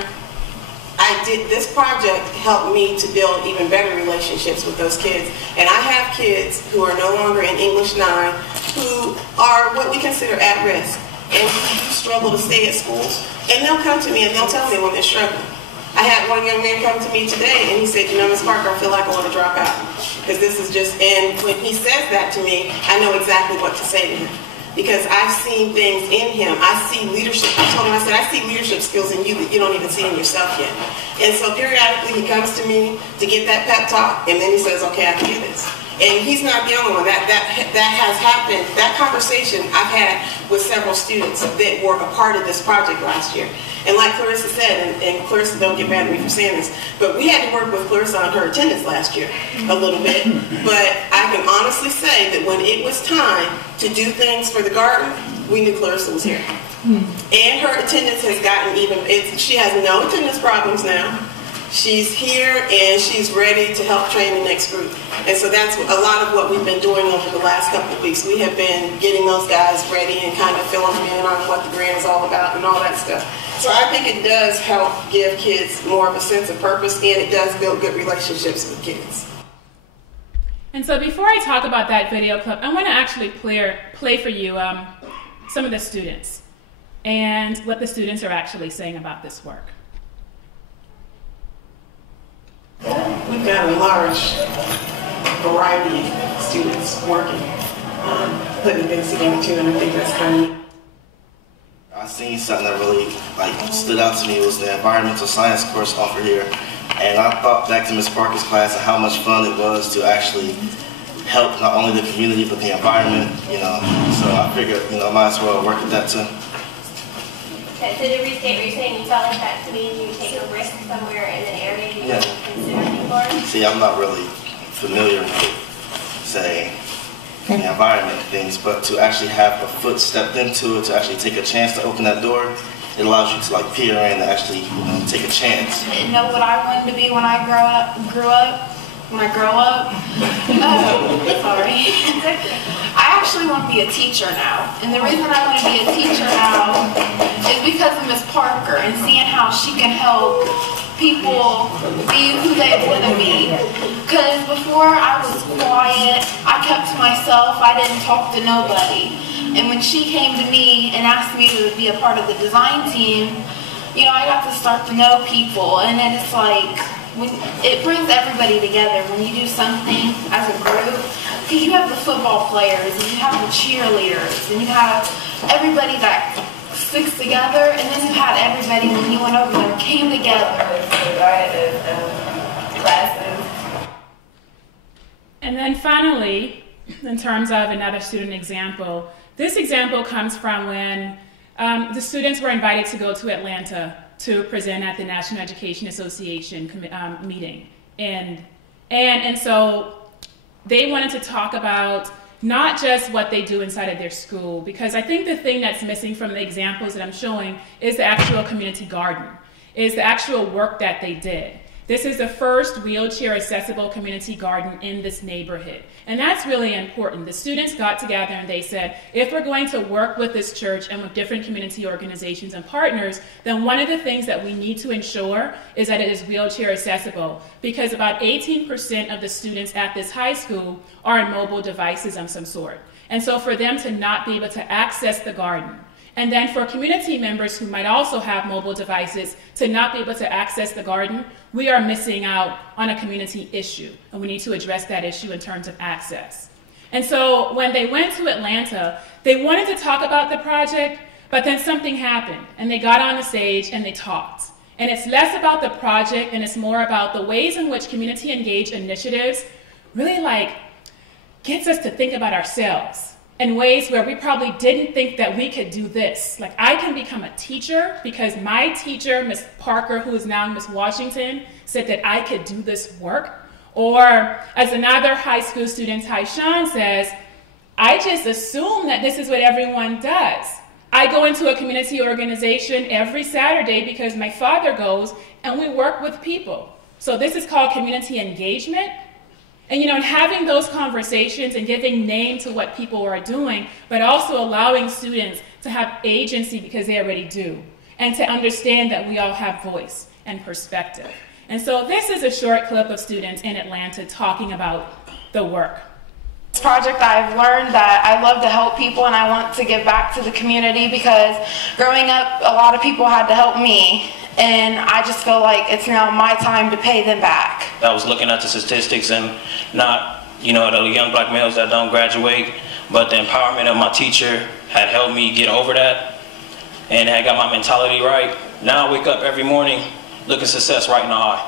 this project helped me to build even better relationships with those kids. And I have kids who are no longer in English 9 who are what we consider at risk and who struggle to stay at schools. And they'll come to me and they'll tell me when they're struggling. I had one young man come to me today and he said, you know, Ms. Parker, I feel like I want to drop out. Because this is just, and when he says that to me, I know exactly what to say to him. Because I've seen things in him. I see leadership. I told him, I said, I see leadership skills in you that you don't even see in yourself yet. And so periodically he comes to me to get that pep talk, and then he says, okay, I can do this. And he's not the only one. That has happened. That conversation I've had with several students that were a part of this project last year. And like Clarissa said, and Clarissa, don't get mad at me for saying this, but we had to work with Clarissa on her attendance last year a little bit. But I can honestly say that when it was time to do things for the garden, we knew Clarissa was here. And her attendance has gotten she has no attendance problems now. She's here and she's ready to help train the next group. And so that's a lot of what we've been doing over the last couple of weeks. We have been getting those guys ready and kind of filling them in on what the grant is all about and all that stuff. So I think it does help give kids more of a sense of purpose, and it does build good relationships with kids. And so before I talk about that video clip, I want to actually play for you some of the students. and what the students are actually saying about this work. We've got a large variety of students working, putting things together too, and I think that's kind of neat. I seen something that really stood out to me was the environmental science course offered here, and I thought back to Ms. Parker's class and how much fun it was to actually help not only the community but the environment. So I figured might as well work with that too. Okay, so to restate, were you saying you felt like that to mean you take a risk somewhere in an area you didn't consider before? See, I'm not really familiar with, say, the environment things, but to actually have a foot stepped into it, to actually take a chance to open that door, it allows you to peer in and actually take a chance. I didn't know what I wanted to be when I grew up. Sorry. I actually want to be a teacher now. And the reason I want to be a teacher now is because of Miss Parker and seeing how she can help people be who they want to be. Because before I was quiet, I kept to myself, I didn't talk to nobody. And when she came to me and asked me to be a part of the design team, I got to start to know people. And then it's it brings everybody together when you do something as a group, because you have the football players and you have the cheerleaders and you have everybody that sticks together, and then you had everybody when you went over there came together. And then finally, in terms of another student example, this example comes from when the students were invited to go to Atlanta to present at the National Education Association meeting. And so they wanted to talk about not just what they do inside of their school, because I think the thing that's missing from the examples that I'm showing is the actual community garden, is the actual work that they did. This is the first wheelchair accessible community garden in this neighborhood. And that's really important. The students got together and they said, if we're going to work with this church and with different community organizations and partners, then one of the things that we need to ensure is that it is wheelchair accessible, because about 18% of the students at this high school are on mobile devices of some sort. And so for them to not be able to access the garden, and then for community members who might also have mobile devices to not be able to access the garden, we are missing out on a community issue, and we need to address that issue in terms of access. And so when they went to Atlanta, they wanted to talk about the project, but then something happened, and they got on the stage and they talked. And it's less about the project, and it's more about the ways in which community engaged initiatives really gets us to think about ourselves in ways where we probably didn't think that we could do this. I can become a teacher because my teacher, Ms. Parker, who is now Ms. Washington, said that I could do this work. Or as another high school student, Tyshawn, says, I just assume that this is what everyone does. I go into a community organization every Saturday because my father goes, and we work with people. So this is called community engagement. And having those conversations and giving name to what people are doing, but also allowing students to have agency because they already do, and to understand that we all have voice and perspective. And so this is a short clip of students in Atlanta talking about the work. This project, I've learned that I love to help people and I want to give back to the community, because growing up, a lot of people had to help me. And I just feel like it's now my time to pay them back. I was looking at the statistics and not, the young black males that don't graduate, but the empowerment of my teacher had helped me get over that, and I got my mentality right. Now I wake up every morning looking success right in the eye.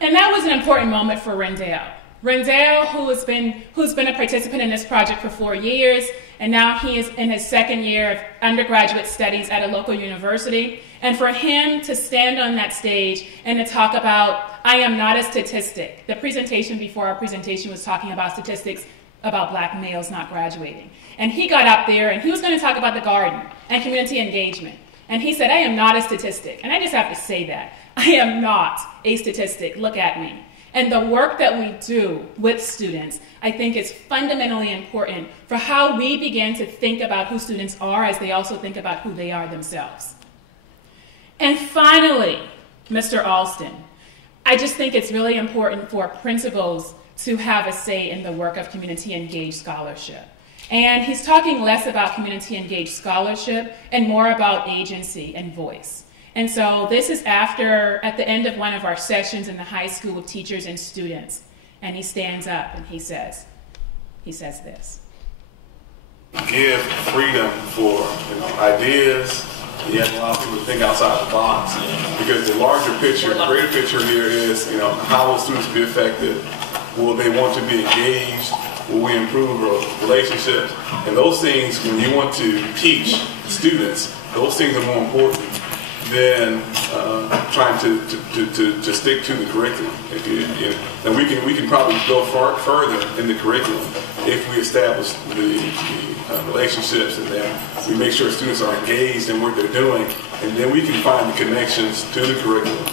And that was an important moment for Rendell. Rendell, who's been a participant in this project for 4 years, and now he is in his second year of undergraduate studies at a local university. And for him to stand on that stage and to talk about, I am not a statistic. The presentation before our presentation was talking about statistics about black males not graduating. And he got up there and he was going to talk about the garden and community engagement. And he said, I am not a statistic. And I just have to say that. I am not a statistic. Look at me. And the work that we do with students, I think, is fundamentally important for how we begin to think about who students are as they also think about who they are themselves. And finally, Mr. Alston, I just think it's really important for principals to have a say in the work of community engaged scholarship. And he's talking less about community-engaged scholarship and more about agency and voice. And so this is at the end of one of our sessions in the high school with teachers and students. And he stands up and he says this. Give freedom for ideas. You have to allow people to think outside the box, because the larger picture, the greater picture here is, how will students be affected? Will they want to be engaged? Will we improve relationships? And those things, when you want to teach students, those things are more important than trying to stick to the curriculum. And we can probably go further in the curriculum if we establish the relationships, and then we make sure students are engaged in what they're doing, and then we can find the connections to the curriculum.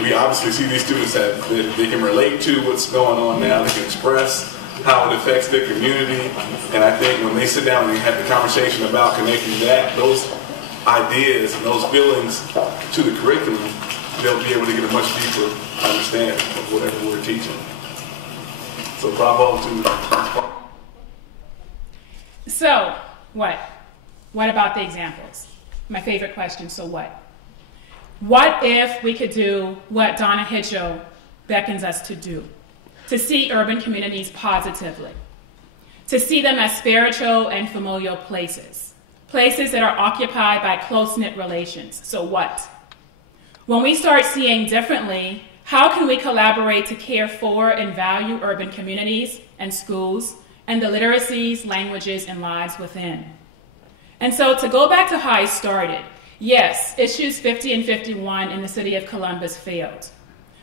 We obviously see these students that they can relate to what's going on now. They can express how it affects their community, and I think when they sit down and have the conversation about connecting those ideas and those feelings to the curriculum, they'll be able to get a much deeper understanding of whatever we're teaching. So bravo to. So, what? What about the examples? My favorite question, so what? What if we could do what Donna Hitchell beckons us to do? To see urban communities positively. To see them as spiritual and familial places. Places that are occupied by close-knit relations. So what? When we start seeing differently, how can we collaborate to care for and value urban communities and schools and the literacies, languages, and lives within? And so to go back to how I started, yes, issues 50 and 51 in the city of Columbus failed.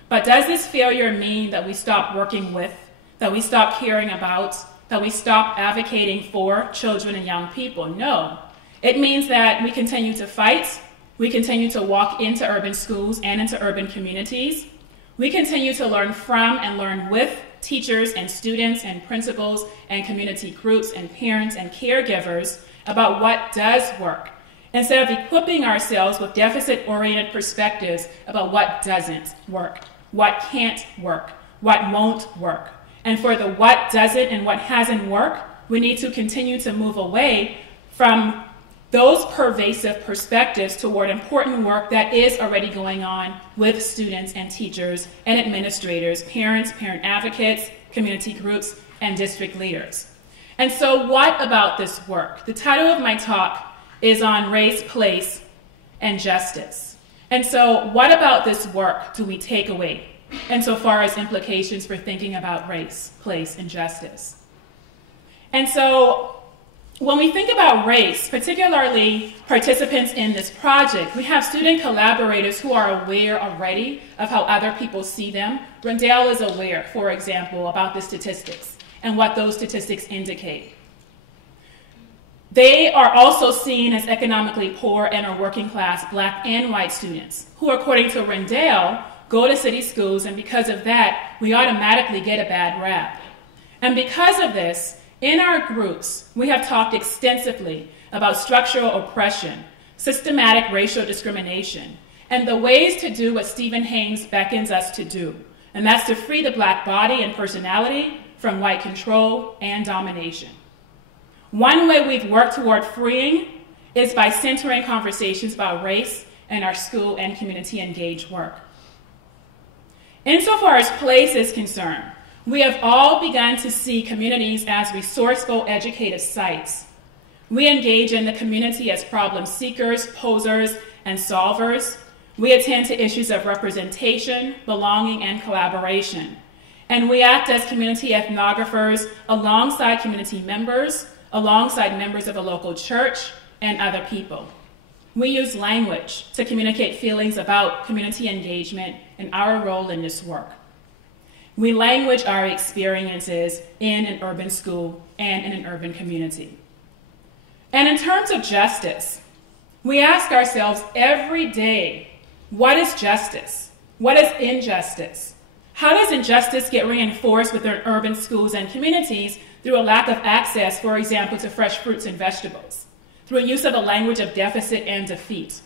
But does this failure mean that we stop working with, that we stop caring about, that we stop advocating for children and young people? No. It means that we continue to fight, we continue to walk into urban schools and into urban communities. We continue to learn from and learn with teachers and students and principals and community groups and parents and caregivers about what does work, instead of equipping ourselves with deficit-oriented perspectives about what doesn't work, what can't work, what won't work. And for the what doesn't and what hasn't worked, we need to continue to move away from those pervasive perspectives toward important work that is already going on with students and teachers and administrators, parents, parent advocates, community groups, and district leaders. And so what about this work? The title of my talk is on race, place, and justice. And so what about this work do we take away insofar as implications for thinking about race, place, and justice? And so when we think about race, particularly participants in this project, we have student collaborators who are aware already of how other people see them. Rendell is aware, for example, about the statistics and what those statistics indicate. They are also seen as economically poor and or working class Black and white students who, according to Rendell, go to city schools, and because of that, we automatically get a bad rap. And because of this, in our groups, we have talked extensively about structural oppression, systematic racial discrimination, and the ways to do what Stephen Haynes beckons us to do, and that's to free the Black body and personality from white control and domination. One way we've worked toward freeing is by centering conversations about race in our school and community engaged work. Insofar as place is concerned, we have all begun to see communities as resourceful, educative sites. We engage in the community as problem seekers, posers, and solvers. We attend to issues of representation, belonging, and collaboration. And we act as community ethnographers alongside community members, alongside members of a local church, and other people. We use language to communicate feelings about community engagement and our role in this work. We language our experiences in an urban school and in an urban community. And in terms of justice, we ask ourselves every day, what is justice? What is injustice? How does injustice get reinforced within urban schools and communities through a lack of access, for example, to fresh fruits and vegetables, through a use of a language of deficit and defeat?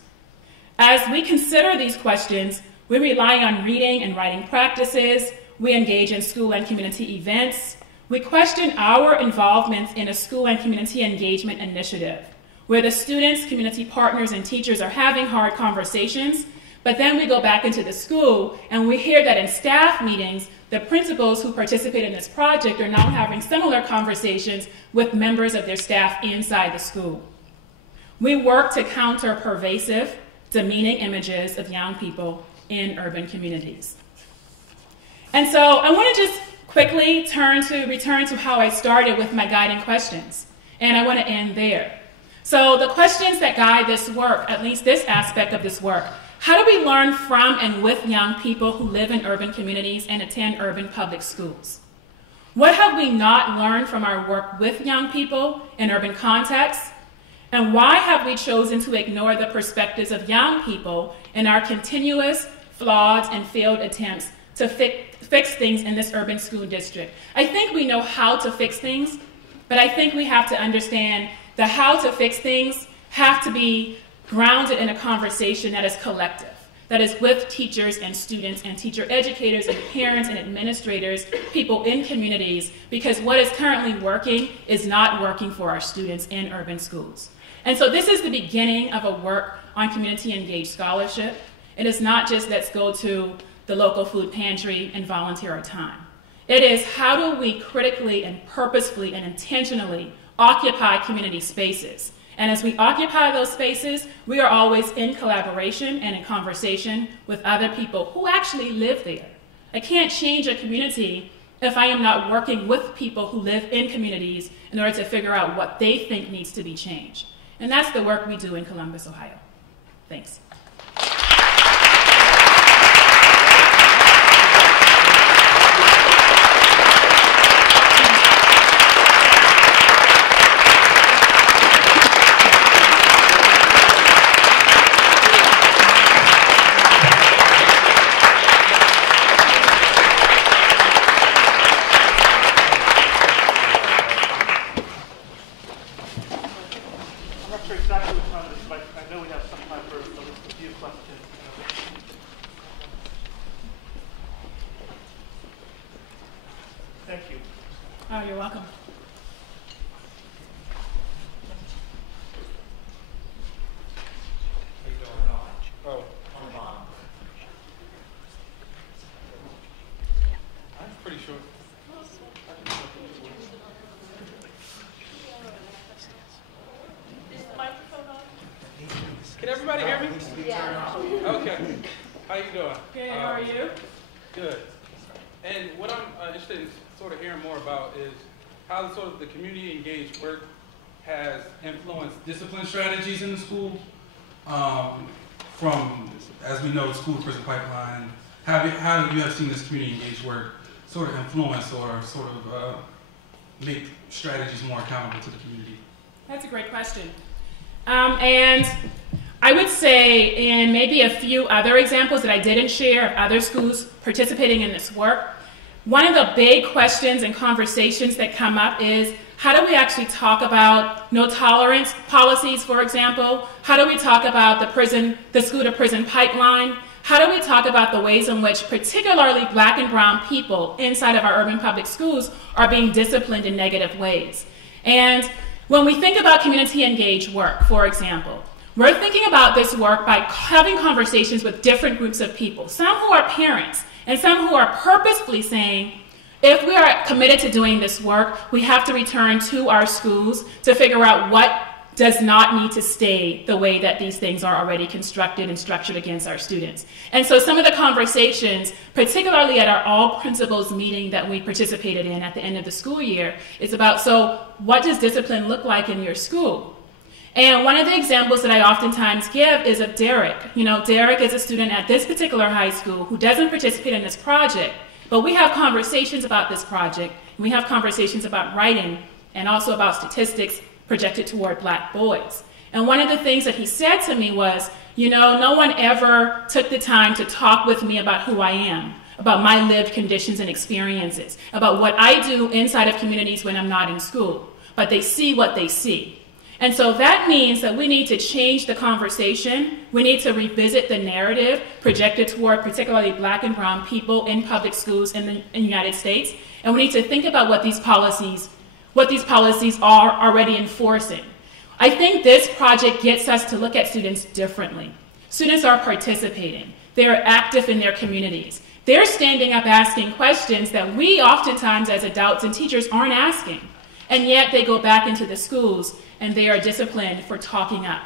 As we consider these questions, we rely on reading and writing practices. We engage in school and community events. We question our involvement in a school and community engagement initiative, where the students, community partners, and teachers are having hard conversations, but then we go back into the school and we hear that in staff meetings, the principals who participate in this project are now having similar conversations with members of their staff inside the school. We work to counter pervasive, demeaning images of young people in urban communities. And so I want to just quickly return to how I started with my guiding questions, and I want to end there. So the questions that guide this work, at least this aspect of this work: how do we learn from and with young people who live in urban communities and attend urban public schools? What have we not learned from our work with young people in urban contexts? And why have we chosen to ignore the perspectives of young people in our continuous, flawed, and failed attempts to fix things in this urban school district? I think we know how to fix things, but I think we have to understand the how to fix things have to be grounded in a conversation that is collective, that is with teachers and students and teacher educators and parents and administrators, people in communities, because what is currently working is not working for our students in urban schools. And so this is the beginning of a work on community engaged scholarship. It is not just let's go to the local food pantry and volunteer our time. It is how do we critically and purposefully and intentionally occupy community spaces. And as we occupy those spaces, we are always in collaboration and in conversation with other people who actually live there. I can't change a community if I am not working with people who live in communities in order to figure out what they think needs to be changed. And that's the work we do in Columbus, Ohio. Thanks. Oh, you're welcome. Oh, I'm pretty sure. Can everybody hear me? Yeah. Okay. How you doing? Good. How are you? Good. And what I'm interested in sort of hearing more about is how sort of the community engaged work has influenced discipline strategies in the school. From, as we know, the school-to-prison pipeline. How you have seen this community engaged work sort of influence or sort of make strategies more accountable to the community? That's a great question. And I would say in maybe a few other examples that I didn't share of other schools participating in this work, one of the big questions and conversations that come up is how do we actually talk about no tolerance policies, for example? How do we talk about the school-to-prison pipeline? How do we talk about the ways in which particularly Black and brown people inside of our urban public schools are being disciplined in negative ways? And when we think about community engaged work, for example, we're thinking about this work by having conversations with different groups of people, some who are parents and some who are purposefully saying, if we are committed to doing this work, we have to return to our schools to figure out what does not need to stay the way that these things are already constructed and structured against our students. And so some of the conversations, particularly at our all principals meeting that we participated in at the end of the school year, is about, so what does discipline look like in your school? And one of the examples that I oftentimes give is of Derek. You know, Derek is a student at this particular high school who doesn't participate in this project, but we have conversations about this project, and we have conversations about writing, and also about statistics projected toward Black boys. And one of the things that he said to me was, you know, no one ever took the time to talk with me about who I am, about my lived conditions and experiences, about what I do inside of communities when I'm not in school, but they see what they see. And so that means that we need to change the conversation. We need to revisit the narrative projected toward particularly Black and brown people in public schools in the United States. And we need to think about what these policies are already enforcing. I think this project gets us to look at students differently. Students are participating. They are active in their communities. They're standing up asking questions that we oftentimes as adults and teachers aren't asking. And yet they go back into the schools and they are disciplined for talking up.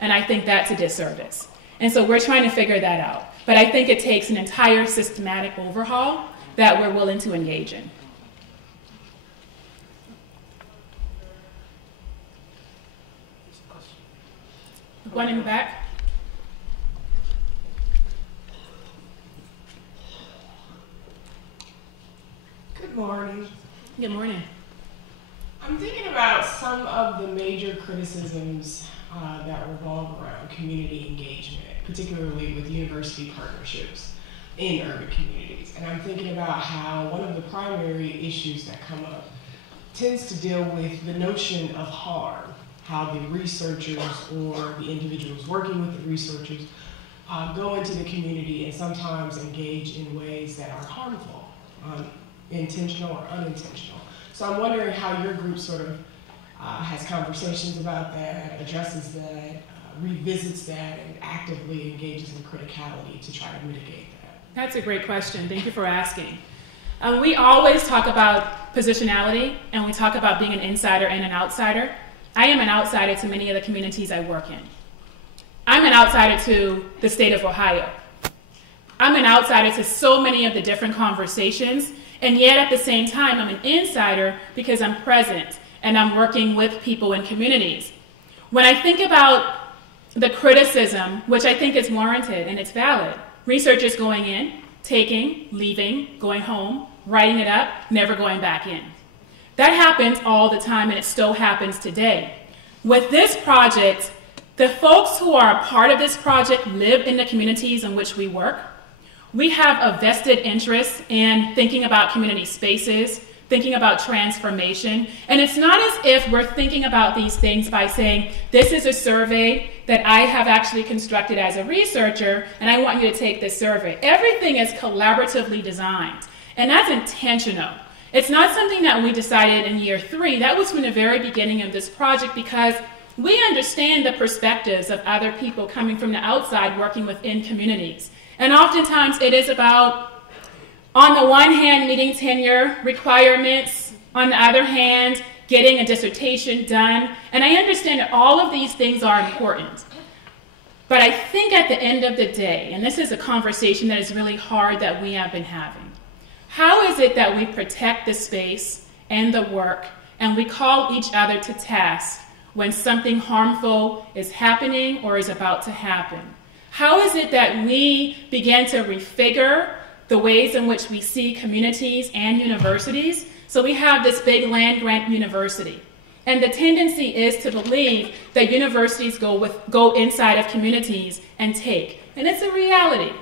And I think that's a disservice. And so we're trying to figure that out. But I think it takes an entire systematic overhaul that we're willing to engage in. One in the back. Good morning. Good morning. I'm thinking about some of the major criticisms that revolve around community engagement, particularly with university partnerships in urban communities. And I'm thinking about how one of the primary issues that come up tends to deal with the notion of harm, how the researchers or the individuals working with the researchers go into the community and sometimes engage in ways that are harmful, intentional or unintentional. So I'm wondering how your group sort of has conversations about that, addresses that, revisits that, and actively engages in criticality to try to mitigate that. That's a great question. Thank you for asking. We always talk about positionality, and we talk about being an insider and an outsider. I am an outsider to many of the communities I work in. I'm an outsider to the state of Ohio. I'm an outsider to so many of the different conversations, and yet at the same time, I'm an insider because I'm present and I'm working with people in communities. When I think about the criticism, which I think is warranted and it's valid, researchers going in, taking, leaving, going home, writing it up, never going back in. That happens all the time, and it still happens today. With this project, the folks who are a part of this project live in the communities in which we work. We have a vested interest in thinking about community spaces, thinking about transformation, and it's not as if we're thinking about these things by saying, this is a survey that I have actually constructed as a researcher, and I want you to take this survey. Everything is collaboratively designed, and that's intentional. It's not something that we decided in year 3. That was from the very beginning of this project because we understand the perspectives of other people coming from the outside working within communities. And oftentimes it is about, on the one hand, meeting tenure requirements, on the other hand, getting a dissertation done. And I understand that all of these things are important. But I think at the end of the day, and this is a conversation that is really hard that we have been having, how is it that we protect the space and the work and we call each other to task when something harmful is happening or is about to happen? How is it that we begin to refigure the ways in which we see communities and universities? So we have this big land-grant university. And the tendency is to believe that universities go inside of communities and take. And it's a reality.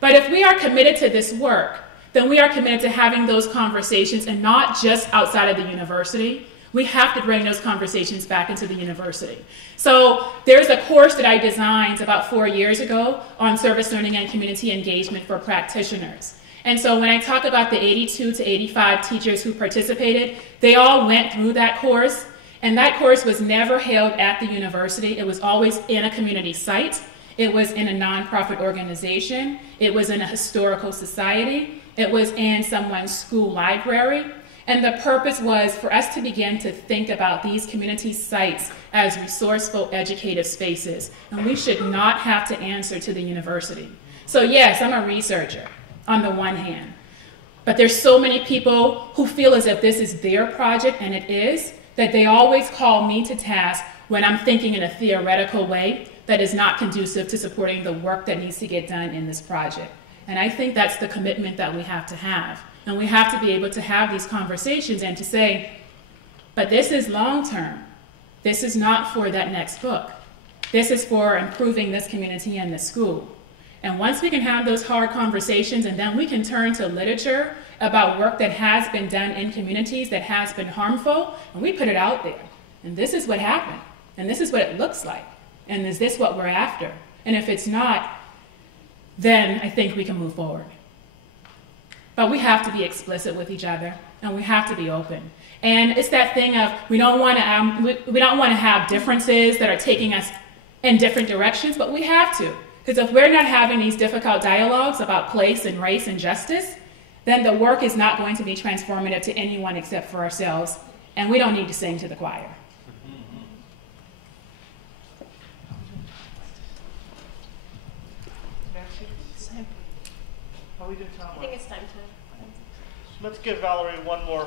But if we are committed to this work, then we are committed to having those conversations and not just outside of the university. We have to bring those conversations back into the university. So there's a course that I designed about 4 years ago on service learning and community engagement for practitioners. And so when I talk about the 82 to 85 teachers who participated, they all went through that course. And that course was never held at the university. It was always in a community site. It was in a nonprofit organization. It was in a historical society. It was in someone's school library. And the purpose was for us to begin to think about these community sites as resourceful, educative spaces. And we should not have to answer to the university. So yes, I'm a researcher on the one hand. But there's so many people who feel as if this is their project, and it is, that they always call me to task when I'm thinking in a theoretical way that is not conducive to supporting the work that needs to get done in this project. And I think that's the commitment that we have to have. And we have to be able to have these conversations and to say, but this is long-term. This is not for that next book. This is for improving this community and this school. And once we can have those hard conversations, and then we can turn to literature about work that has been done in communities that has been harmful, and we put it out there. And this is what happened. And this is what it looks like. And is this what we're after? And if it's not, then I think we can move forward. but we have to be explicit with each other, and we have to be open. And it's that thing of we don't want to have differences that are taking us in different directions, but we have to. Because if we're not having these difficult dialogues about place and race and justice, then the work is not going to be transformative to anyone except for ourselves, and we don't need to sing to the choir. How we do time? I think it's time to. Let's give Valerie one more.